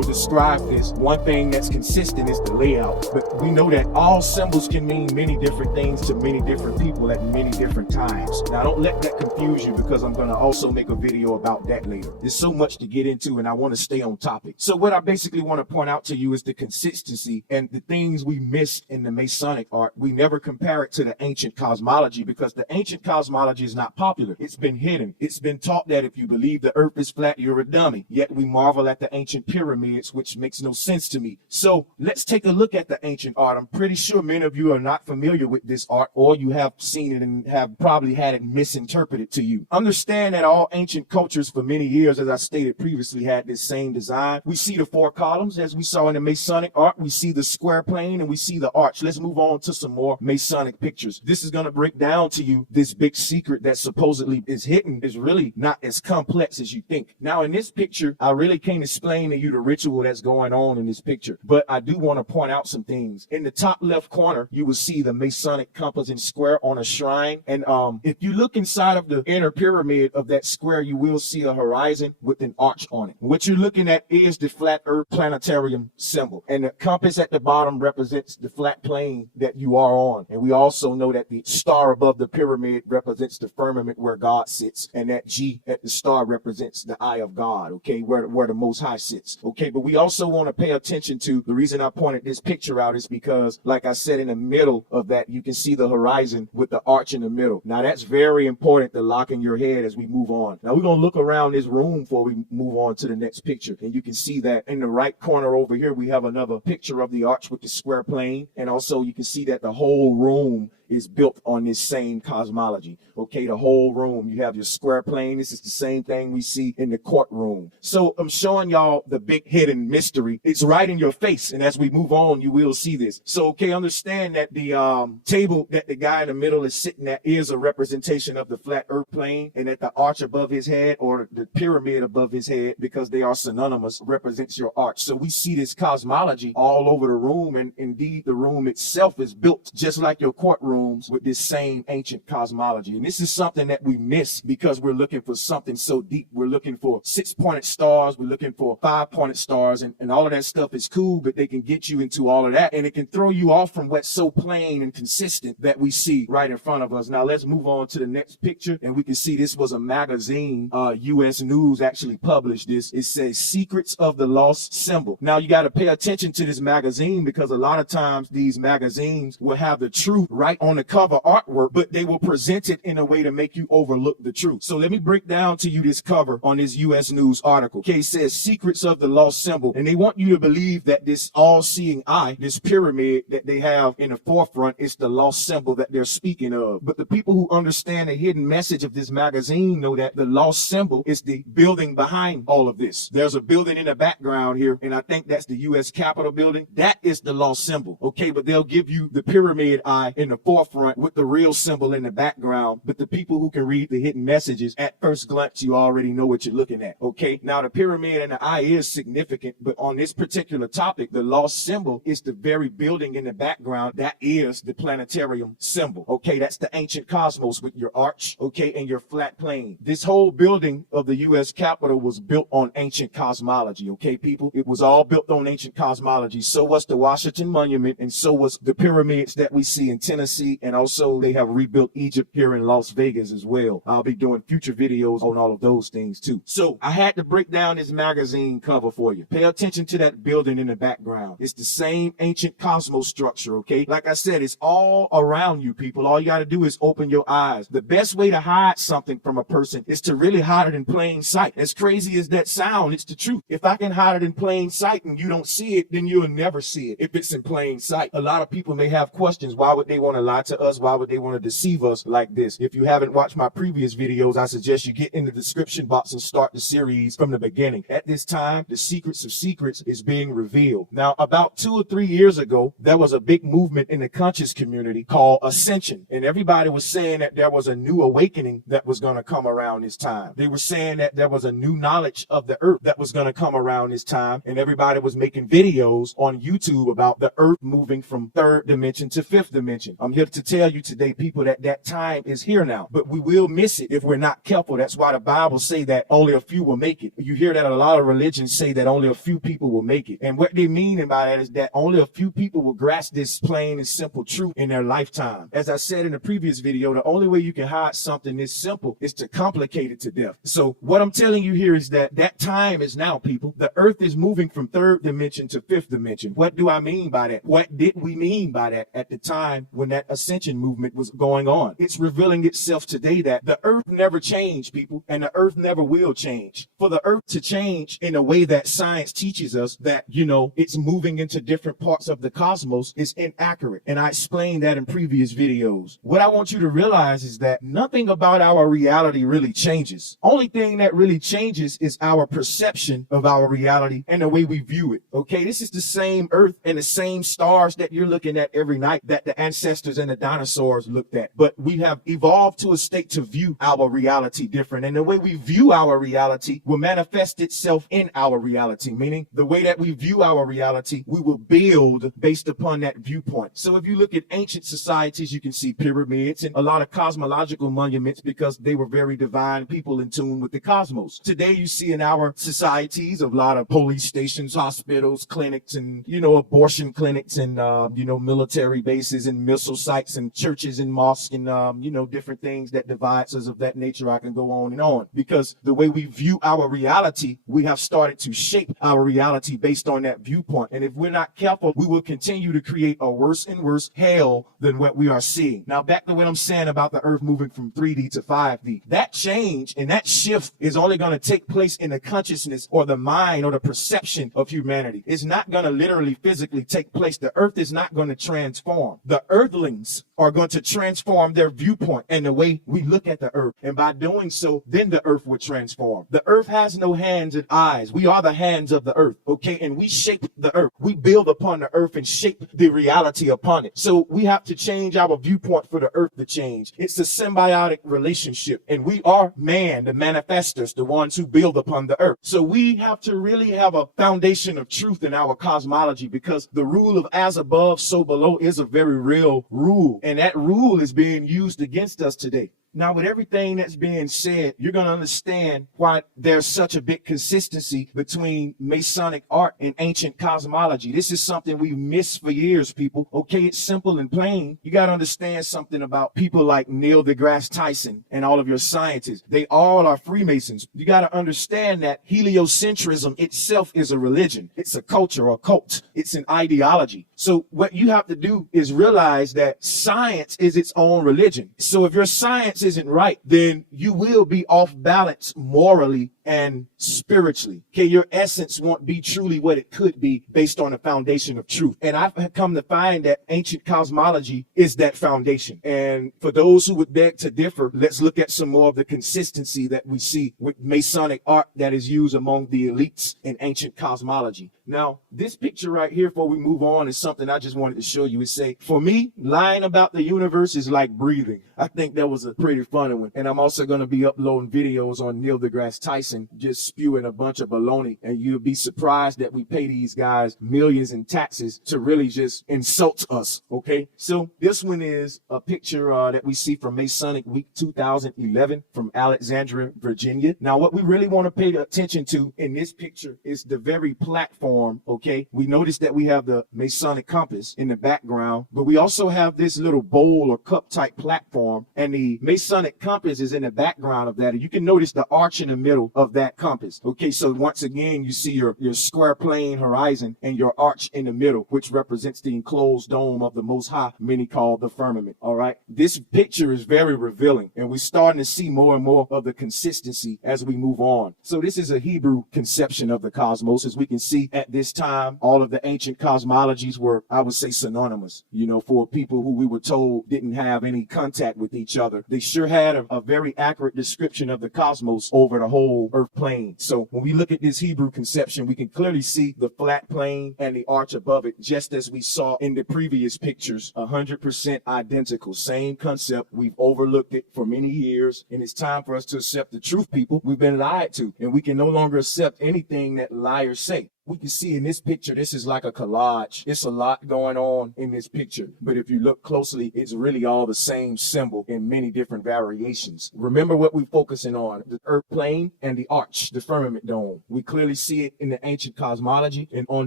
describe this. One thing that's consistent is the layout, but we know that all symbols can mean many different things to many different people at many different times. Now, don't let that confuse you, because I'm going to also make a video about that later. There's so much to get into, and I want to stay on topic. So what I basically want to point out to you is the consistency and the things we missed in the Masonic art. We never compare it to the ancient cosmology, because the ancient cosmology is not popular. It's been hidden. It's been taught that if you believe the earth is flat, you're a dummy. Yet we marvel at the ancient pyramids, which makes no sense to me. So let's take a look at the ancient art. I'm pretty sure many of you are not familiar with this art, or you have seen it and have probably had it misinterpreted to you. Understand that all ancient cultures for many years, as I stated previously, had this same design. We see the 4 columns as we saw in the Masonic art. We see the square plane and we see the arch. Let's move on to some more Masonic pictures. This is going to break down to you this big secret that supposedly is hidden is really not as complex as you think. Now, in this picture, I really can't explain to you the ritual that's going on in this picture, but I do want to point out some things. In the top left corner, you will see the Masonic compass and square on a shrine. And if you look inside of the inner pyramid of that square, you will see a horizon with an arch on it. What you're looking at is the flat earth planetarium symbol. And the compass at the bottom represents the flat plane that you are on. And we also know that the star above the pyramid represents the firmament where God sits. And that G at the star represents the eye of God, okay, where the Most High sits. Okay, but we also want to pay attention to, the reason I pointed this picture out is because, like I said, in the middle of that, you can see the horizon with the arch in the middle. Now, that's very important to lock in your head as we move on. Now, we're going to look around this room before we move on to the next picture. And you can see that in the right corner over here, we have another picture of the arch with the square plane. And also you can see that the whole room is built on this same cosmology. Okay, the whole room, you have your square plane. This is the same thing we see in the courtroom. So I'm showing y'all the big hidden mystery. It's right in your face. And as we move on, you will see this. So, okay, understand that the table that the guy in the middle is sitting at is a representation of the flat earth plane, and that the arch above his head, or the pyramid above his head, because they are synonymous, represents your arch. So we see this cosmology all over the room, and indeed the room itself is built just like your courtrooms with this same ancient cosmology. And this is something that we miss because we're looking for something so deep. We're looking for 6-pointed stars, we're looking for 5-pointed stars, and all of that stuff is cool, but they can get you into all of that, and it can throw you off from what's so plain and consistent that we see right in front of us. Now let's move on to the next picture, and we can see this was a magazine. U.S. News actually published this. It says Secrets of the Lost Symbol. Now you got to pay attention to this magazine, because a lot of times these magazines will have the truth right on the cover artwork, but they will present it in a way to make you overlook the truth. So let me break down to you this cover on this U.S. News article. Okay, it says Secrets of the Lost Symbol, and they want you to believe that this all-seeing eye, this pyramid that they have in the forefront, is the lost symbol that they're speaking of. But the people who understand the hidden message of this magazine know that the lost symbol is the building behind all of this. There's a building in the background here, and I think that's the U.S. Capitol building. That is the lost symbol. Okay, but they'll give you the pyramid eye in the forefront with the real symbol in the background. But the people who can read the hidden messages, at first glance, you already know what you're looking at. Okay, now the pyramid and the eye is significant, but on this particular topic, the lost symbol is the very building in the background. That is the planetarium symbol. Okay, that's the ancient cosmos with your arch, okay, and your flat plane. This whole building of the U.S. Capitol was built on ancient cosmology, okay, people? It was all built on ancient cosmology. So was the Washington Monument, and so was the pyramids that we see in Tennessee, and also they have rebuilt Egypt here in Las Vegas as well. I'll be doing future videos on all of those things too. So I had to break down this magazine cover for you. Pay attention to that building in the background. It's the same ancient cosmos structure, okay? Like I said, it's all around you, people. All you got to do is open your eyes. The best way to hide something from a person is to really hide it in plain sight. As crazy as that sound, it's the truth. If I can hide it in plain sight and you don't see it, then you'll never see it if it's in plain sight. A lot of people may have questions. Why would they want to lie to us? Why would they want to deceive us like this? If you haven't watched my previous videos, I suggest you get in the description box and start the series from the beginning. At this time, the secrets of secrets is being revealed. Now, about 2 or 3 years ago, there was a big movement in the conscious community called Ascension. And everybody was saying that there was a new awakening that was going to come around this time. They were saying that there was a new knowledge of the earth that was going to come around this time. And everybody was making videos on YouTube about the earth moving from 3rd dimension to 5th dimension. I'm here to tell you today, people, that that time is here now. But we will miss it if we're not careful. That's why the Bible say that only a few will make it. You hear that a lot of religions say that only a few people will make it. And what they mean by that is that only a few people will grasp this plain and simple truth in their lifetime. As I said in the previous video, the only way you can hide something this simple is to complicate it to death. So what I'm telling you here is that that time is now, people. The earth is moving from 3rd dimension to 5th dimension. What do I mean by that? What did we mean by that at the time when that ascension movement was going on? It's revealing itself today that the earth never changed, people, and the earth never will change. For the earth to change in a way that science teaches us that, you know, it's moving into different parts of the cosmos is inaccurate. And I explained that in previous videos. What I want you to realize is that nothing about our reality really changes. Only thing that really changes is our perception of our reality and the way we view it. Okay, this is the same earth and the same stars that you're looking at every night that the ancestors and the dinosaurs looked at. But we have evolved to a state to view our reality different. And the way we view our reality will manifest itself in our reality, meaning the way that we view our reality, we will build based upon that viewpoint. So if you look at ancient societies, you can see pyramids and a lot of cosmological monuments because they were very divine people in tune with the cosmos. Today, you see in our societies a lot of police stations, hospitals, clinics, and, you know, abortion clinics and, you know, military bases and missile sites and churches and mosques and, you know, different things that devices of that nature. I can go on and on because the way we view our reality, we have started to shape our reality based on that viewpoint. And if we're not careful, we will continue to create a worse and worse hell than what we are seeing. Now, back to what I'm saying about the earth moving from 3D to 5D. That change and that shift is only going to take place in the consciousness or the mind or the perception of humanity. It's not going to literally physically take place. The earth is not going to transform. The earthling minds are going to transform their viewpoint and the way we look at the earth. And by doing so, then the earth would transform. The earth has no hands and eyes. We are the hands of the earth, okay? And we shape the earth. We build upon the earth and shape the reality upon it. So we have to change our viewpoint for the earth to change. It's a symbiotic relationship. And we are man, the manifestors, the ones who build upon the earth. So we have to really have a foundation of truth in our cosmology, because the rule of as above, so below is a very real rule. And that rule is being used against us today. Now, with everything that's being said, you're going to understand why there's such a big consistency between Masonic art and ancient cosmology. This is something we've missed for years, people. Okay, it's simple and plain. You got to understand something about people like Neil deGrasse Tyson and all of your scientists. They all are Freemasons. You got to understand that heliocentrism itself is a religion. It's a culture, a cult. It's an ideology. So what you have to do is realize that science is its own religion. So if your science isn't right, then you will be off balance morally and spiritually. Okay, your essence won't be truly what it could be based on a foundation of truth. And I've come to find that ancient cosmology is that foundation. And for those who would beg to differ, let's look at some more of the consistency that we see with Masonic art that is used among the elites in ancient cosmology. Now, this picture right here, before we move on, is something I just wanted to show you. It say, for me, lying about the universe is like breathing. I think that was a pretty funny one. And I'm also going to be uploading videos on Neil deGrasse Tyson just spewing a bunch of baloney. And you'll be surprised that we pay these guys millions in taxes to really just insult us, okay? So this one is a picture that we see from Masonic Week 2011 from Alexandria, Virginia. Now, what we really want to pay attention to in this picture is the very platform, okay? We notice that we have the Masonic compass in the background, but we also have this little bowl or cup type platform, and the Masonic compass is in the background of that. And you can notice the arch in the middle of that compass. Okay, so once again, you see your square plane horizon and your arch in the middle, which represents the enclosed dome of the Most High, many call the firmament. All right, this picture is very revealing, and we're starting to see more and more of the consistency as we move on. So this is a Hebrew conception of the cosmos. As we can see at this time, all of the ancient cosmologies were, I would say, synonymous, you know, for people who we were told didn't have any contact with each other. They sure had a very accurate description of the cosmos over the whole earth plane. So when we look at this Hebrew conception, we can clearly see the flat plane and the arch above it, just as we saw in the previous pictures, 100% identical. Same concept. We've overlooked it for many years, and it's time for us to accept the truth, people. We've been lied to, and we can no longer accept anything that liars say. We can see in this picture, this is like a collage. It's a lot going on in this picture. But if you look closely, it's really all the same symbol in many different variations. Remember what we're focusing on, the earth plane and the arch, the firmament dome. We clearly see it in the ancient cosmology. And on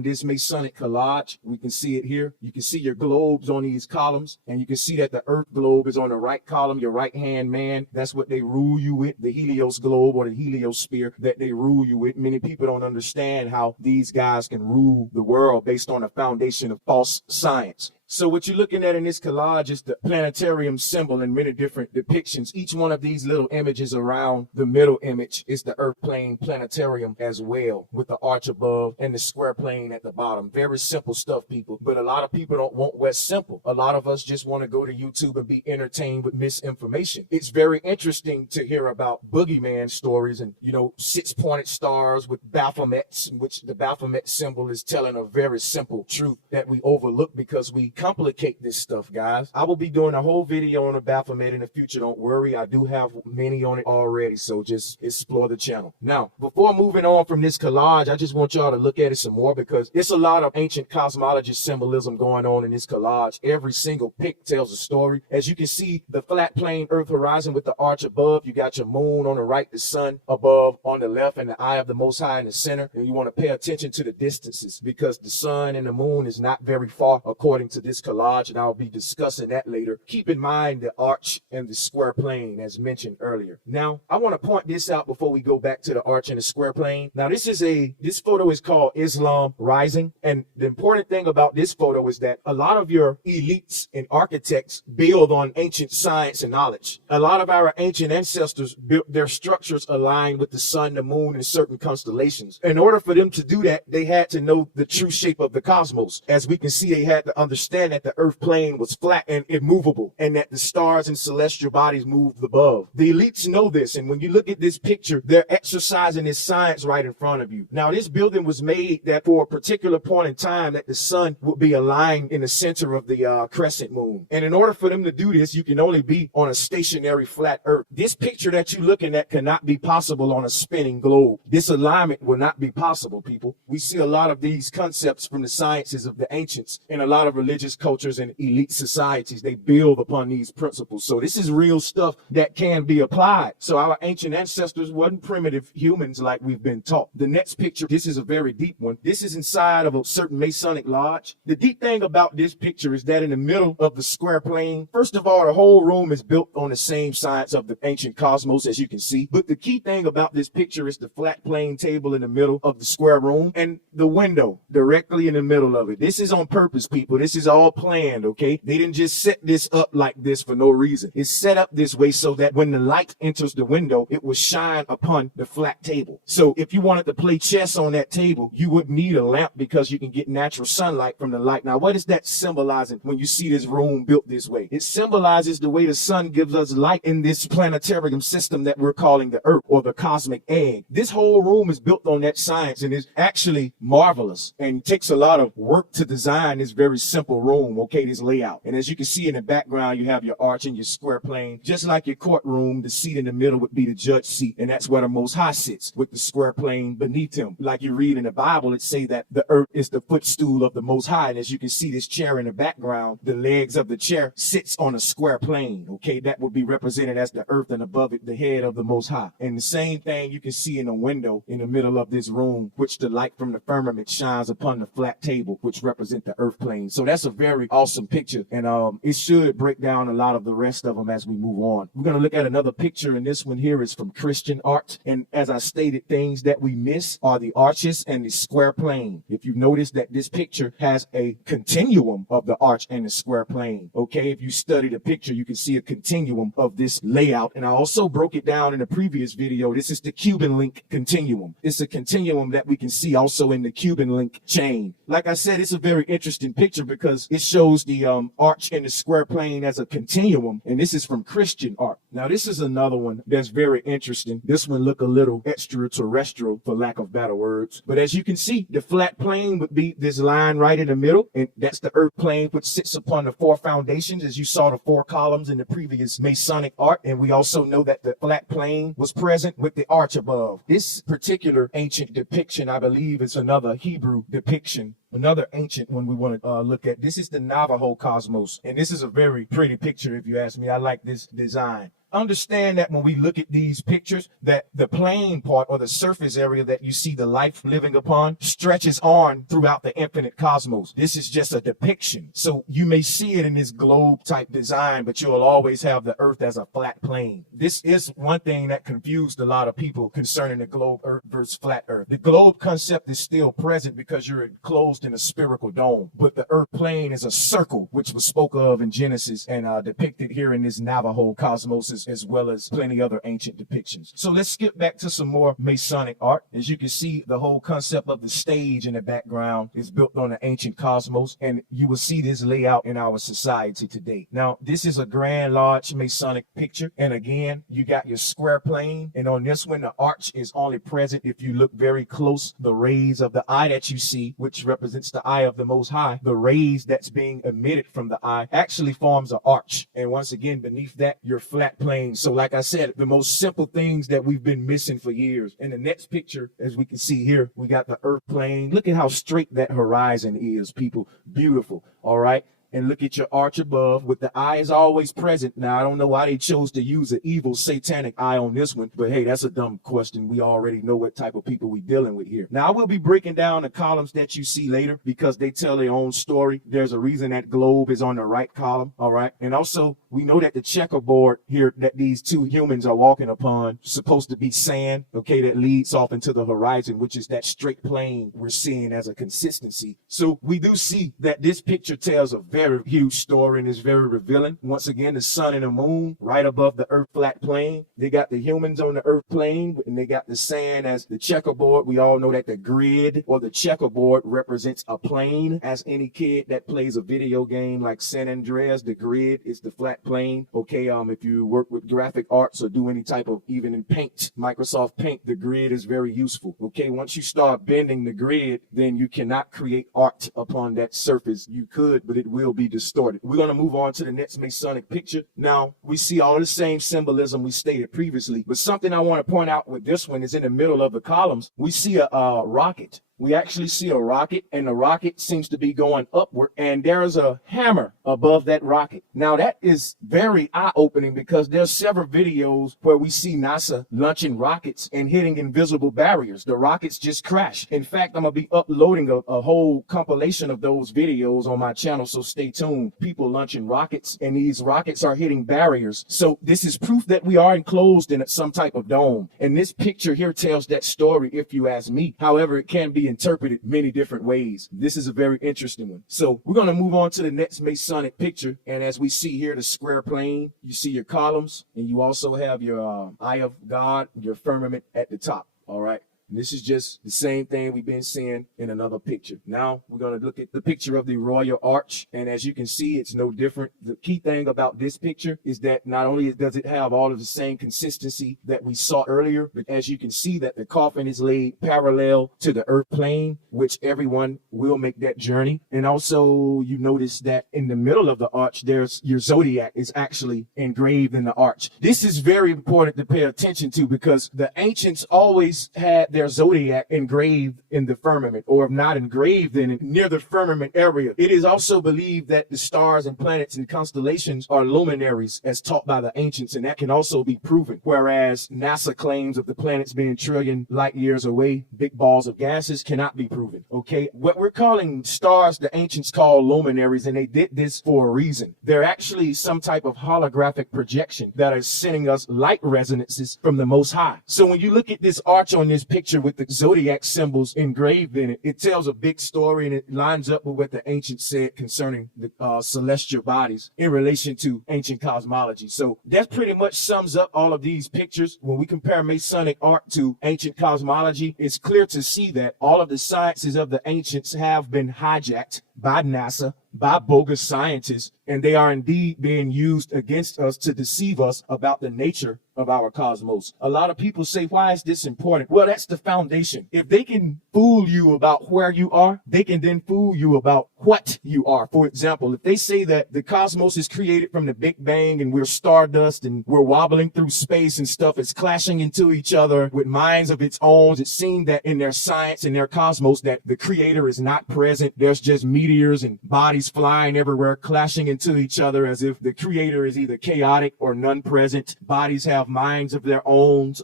this Masonic collage, we can see it here. You can see your globes on these columns. And you can see that the earth globe is on the right column, your right-hand man. That's what they rule you with, the Helios globe or the heliosphere that they rule you with. Many people don't understand how these guys can rule the world based on a foundation of false science. So what you're looking at in this collage is the planetarium symbol in many different depictions. Each one of these little images around the middle image is the earth plane planetarium as well, with the arch above and the square plane at the bottom. Very simple stuff, people. But a lot of people don't want what's simple. A lot of us just want to go to YouTube and be entertained with misinformation. It's very interesting to hear about boogeyman stories and, you know, six-pointed stars with Baphomets, which the Baphomet symbol is telling a very simple truth that we overlook because we complicate this stuff, guys. I will be doing a whole video on a Baphomet in the future. Don't worry. I do have many on it already, so just explore the channel. Now, before moving on from this collage, I just want y'all to look at it some more because it's a lot of ancient cosmology symbolism going on in this collage. Every single pic tells a story. As you can see, the flat plane earth horizon with the arch above, you got your moon on the right, the sun above on the left, and the eye of the Most High in the center. And you want to pay attention to the distances because the sun and the moon is not very far according to this collage, and I'll be discussing that later. Keep in mind the arch and the square plane as mentioned earlier. Now, I want to point this out before we go back to the arch and the square plane. Now, this photo is called Islam Rising, and the important thing about this photo is that a lot of your elites and architects build on ancient science and knowledge. A lot of our ancient ancestors built their structures aligned with the sun, the moon, and certain constellations. In order for them to do that, they had to know the true shape of the cosmos. As we can see, they had to understand understand that the earth plane was flat and immovable, and that the stars and celestial bodies moved above. The elites know this, and when you look at this picture, they're exercising this science right in front of you. Now, this building was made that for a particular point in time that the sun would be aligned in the center of the crescent moon. And in order for them to do this, you can only be on a stationary flat earth. This picture that you're looking at cannot be possible on a spinning globe. This alignment will not be possible, people. We see a lot of these concepts from the sciences of the ancients in a lot of religious cultures and elite societies. They build upon these principles. So this is real stuff that can be applied. So our ancient ancestors wasn't primitive humans like we've been taught. The next picture, this is a very deep one. This is inside of a certain Masonic lodge. The deep thing about this picture is that in the middle of the square plane, first of all, the whole room is built on the same science of the ancient cosmos, as you can see. But the key thing about this picture is the flat plane table in the middle of the square room and the window directly in the middle of it. This is on purpose, people. This is all planned, okay? They didn't just set this up like this for no reason. It's set up this way so that when the light enters the window, it will shine upon the flat table. So if you wanted to play chess on that table, you wouldn't need a lamp because you can get natural sunlight from the light. Now, what is that symbolizing when you see this room built this way? It symbolizes the way the sun gives us light in this planetarium system that we're calling the Earth, or the cosmic egg. This whole room is built on that science and is actually marvelous and takes a lot of work to design this very simple room, okay, this layout. And as you can see in the background, you have your arch and your square plane. Just like your courtroom, the seat in the middle would be the judge seat, and that's where the Most High sits, with the square plane beneath him. Like you read in the Bible, it say that the earth is the footstool of the Most High. And as you can see this chair in the background, the legs of the chair sits on a square plane, okay? That would be represented as the earth, and above it, the head of the Most High. And the same thing you can see in the window in the middle of this room, which the light from the firmament shines upon the flat table, which represent the earth plane. So that's a very awesome picture, and it should break down a lot of the rest of them as we move on. We're going to look at another picture, and this one here is from Christian art. And as I stated, things that we miss are the arches and the square plane. If you notice that this picture has a continuum of the arch and the square plane, okay? If you study the picture, you can see a continuum of this layout. And I also broke it down in a previous video. This is the Cuban link continuum. It's a continuum that we can see also in the Cuban link chain. Like I said, it's a very interesting picture because it shows the arch and the square plane as a continuum. And this is from Christian art. Now, this is another one that's very interesting. This one look a little extraterrestrial, for lack of better words. But as you can see, the flat plane would be this line right in the middle. And that's the earth plane, which sits upon the four foundations, as you saw the four columns in the previous Masonic art. And we also know that the flat plane was present with the arch above. This particular ancient depiction, I believe, is another Hebrew depiction. Another ancient one we want to look at. This is the Navajo cosmos. And this is a very pretty picture, if you ask me. I like this design. Understand that when we look at these pictures, that the plane part, or the surface area that you see the life living upon, stretches on throughout the infinite cosmos. This is just a depiction. So you may see it in this globe type design, but you'll always have the earth as a flat plane. This is one thing that confused a lot of people concerning the globe earth versus flat earth. The globe concept is still present because you're enclosed in a spherical dome, but the earth plane is a circle, which was spoke of in Genesis and depicted here in this Navajo cosmos, as well as plenty other ancient depictions. So let's skip back to some more Masonic art. As you can see, the whole concept of the stage in the background is built on the ancient cosmos, and you will see this layout in our society today. Now, this is a grand, large Masonic picture, and again, you got your square plane, and on this one, the arch is only present if you look very close. The rays of the eye that you see, which represents the eye of the Most High, the rays that's being emitted from the eye actually forms an arch, and once again, beneath that, your flat plane. So like I said, the most simple things that we've been missing for years. In the next picture, as we can see here, we got the earth plane. Look at how straight that horizon is, people. Beautiful. All right. And look at your arch above with the eye is always present. Now, I don't know why they chose to use an evil satanic eye on this one, but hey, that's a dumb question. We already know what type of people we're dealing with here. Now, I will be breaking down the columns that you see later because they tell their own story. There's a reason that globe is on the right column, all right? And also, we know that the checkerboard here that these two humans are walking upon is supposed to be sand, okay, that leads off into the horizon, which is that straight plane we're seeing as a consistency. So we do see that this picture tells a very very huge story and it's very revealing. Once again, the sun and the moon right above the earth flat plane. They got the humans on the earth plane and they got the sand as the checkerboard. We all know that the grid or the checkerboard represents a plane. As any kid that plays a video game like San Andreas, the grid is the flat plane. Okay, if you work with graphic arts or do any type of, even in Paint, Microsoft Paint, the grid is very useful. Okay, once you start bending the grid, then you cannot create art upon that surface. You could, but it will be distorted. We're going to move on to the next Masonic picture. Now, we see all the same symbolism we stated previously, but something I want to point out with this one is in the middle of the columns, we see a rocket. We actually see a rocket, and the rocket seems to be going upward, and there's a hammer above that rocket. Now, that is very eye-opening because there's several videos where we see NASA launching rockets and hitting invisible barriers. The rockets just crash. In fact, I'm going to be uploading a whole compilation of those videos on my channel, so stay tuned. People launching rockets, and these rockets are hitting barriers. So this is proof that we are enclosed in some type of dome. And this picture here tells that story, if you ask me. However, it can be interpreted many different ways. This is a very interesting one. So we're going to move on to the next Masonic picture. And as we see here, the square plane, you see your columns, and you also have your eye of God, your firmament at the top. All right. This is just the same thing we've been seeing in another picture. Now we're going to look at the picture of the Royal Arch. And as you can see, it's no different. The key thing about this picture is that not only does it have all of the same consistency that we saw earlier, but as you can see that the coffin is laid parallel to the earth plane, which everyone will make that journey. And also you notice that in the middle of the arch, there's your zodiac is actually engraved in the arch. This is very important to pay attention to because the ancients always had their zodiac engraved in the firmament, or if not engraved in it, near the firmament area. It is also believed that the stars and planets and constellations are luminaries as taught by the ancients, and that can also be proven. Whereas NASA claims of the planets being trillion light years away, big balls of gases, cannot be proven. Okay, what we're calling stars, the ancients call luminaries, and they did this for a reason. They're actually some type of holographic projection that are sending us light resonances from the Most High. So when you look at this arch on this picture with the zodiac symbols engraved in it, it tells a big story and it lines up with what the ancients said concerning the celestial bodies in relation to ancient cosmology. So that pretty much sums up all of these pictures. When we compare Masonic art to ancient cosmology, it's clear to see that all of the sciences of the ancients have been hijacked by NASA, by bogus scientists, and they are indeed being used against us to deceive us about the nature of our cosmos. A lot of people say, why is this important? Well, that's the foundation. If they can fool you about where you are, they can then fool you about what you are. For example, if they say that the cosmos is created from the Big Bang and we're stardust and we're wobbling through space and stuff, it's clashing into each other with minds of its own. It seems that in their science, in their cosmos, that the creator is not present. There's just meteors and bodies flying everywhere, clashing into each other as if the creator is either chaotic or none present. Bodies have minds of their own.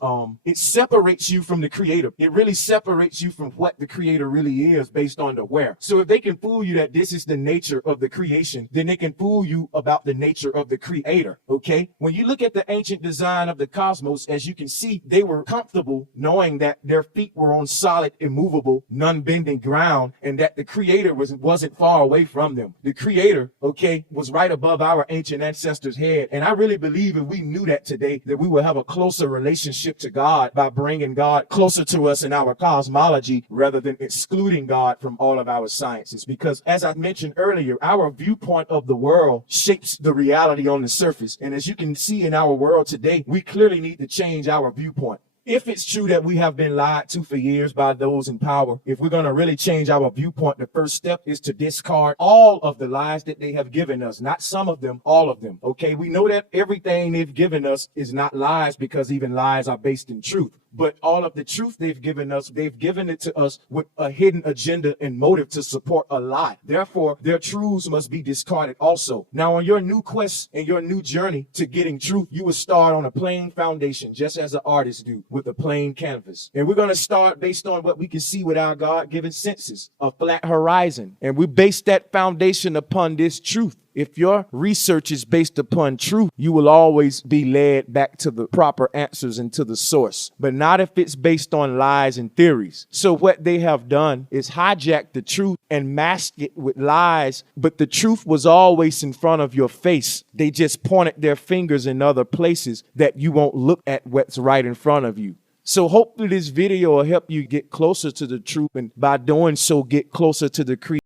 It separates you from the creator. It really separates you from what the creator really is based on the where. So if they can fool you that this is the nature of the creation, then they can fool you about the nature of the creator. Okay? When you look at the ancient design of the cosmos, as you can see, they were comfortable knowing that their feet were on solid, immovable, non-bending ground, and that the creator wasn't far away from them. The creator, okay, was right above our ancient ancestors' head. And I really believe if we knew that today, that we will have a closer relationship to God by bringing God closer to us in our cosmology rather than excluding God from all of our sciences. Because as I mentioned earlier, our viewpoint of the world shapes the reality on the surface. And as you can see in our world today, we clearly need to change our viewpoint. If it's true that we have been lied to for years by those in power, if we're going to really change our viewpoint, the first step is to discard all of the lies that they have given us. Not some of them, all of them. Okay, we know that everything they've given us is not lies because even lies are based in truth. But all of the truth they've given us, they've given it to us with a hidden agenda and motive to support a lie. Therefore, their truths must be discarded also. Now, on your new quest and your new journey to getting truth, you will start on a plain foundation, just as an artist do, with a plain canvas. And we're going to start based on what we can see with our God-given senses, a flat horizon. And we base that foundation upon this truth. If your research is based upon truth, you will always be led back to the proper answers and to the source, but not if it's based on lies and theories. So what they have done is hijack the truth and mask it with lies, but the truth was always in front of your face. They just pointed their fingers in other places that you won't look at what's right in front of you. So hopefully this video will help you get closer to the truth, and by doing so, get closer to the creator.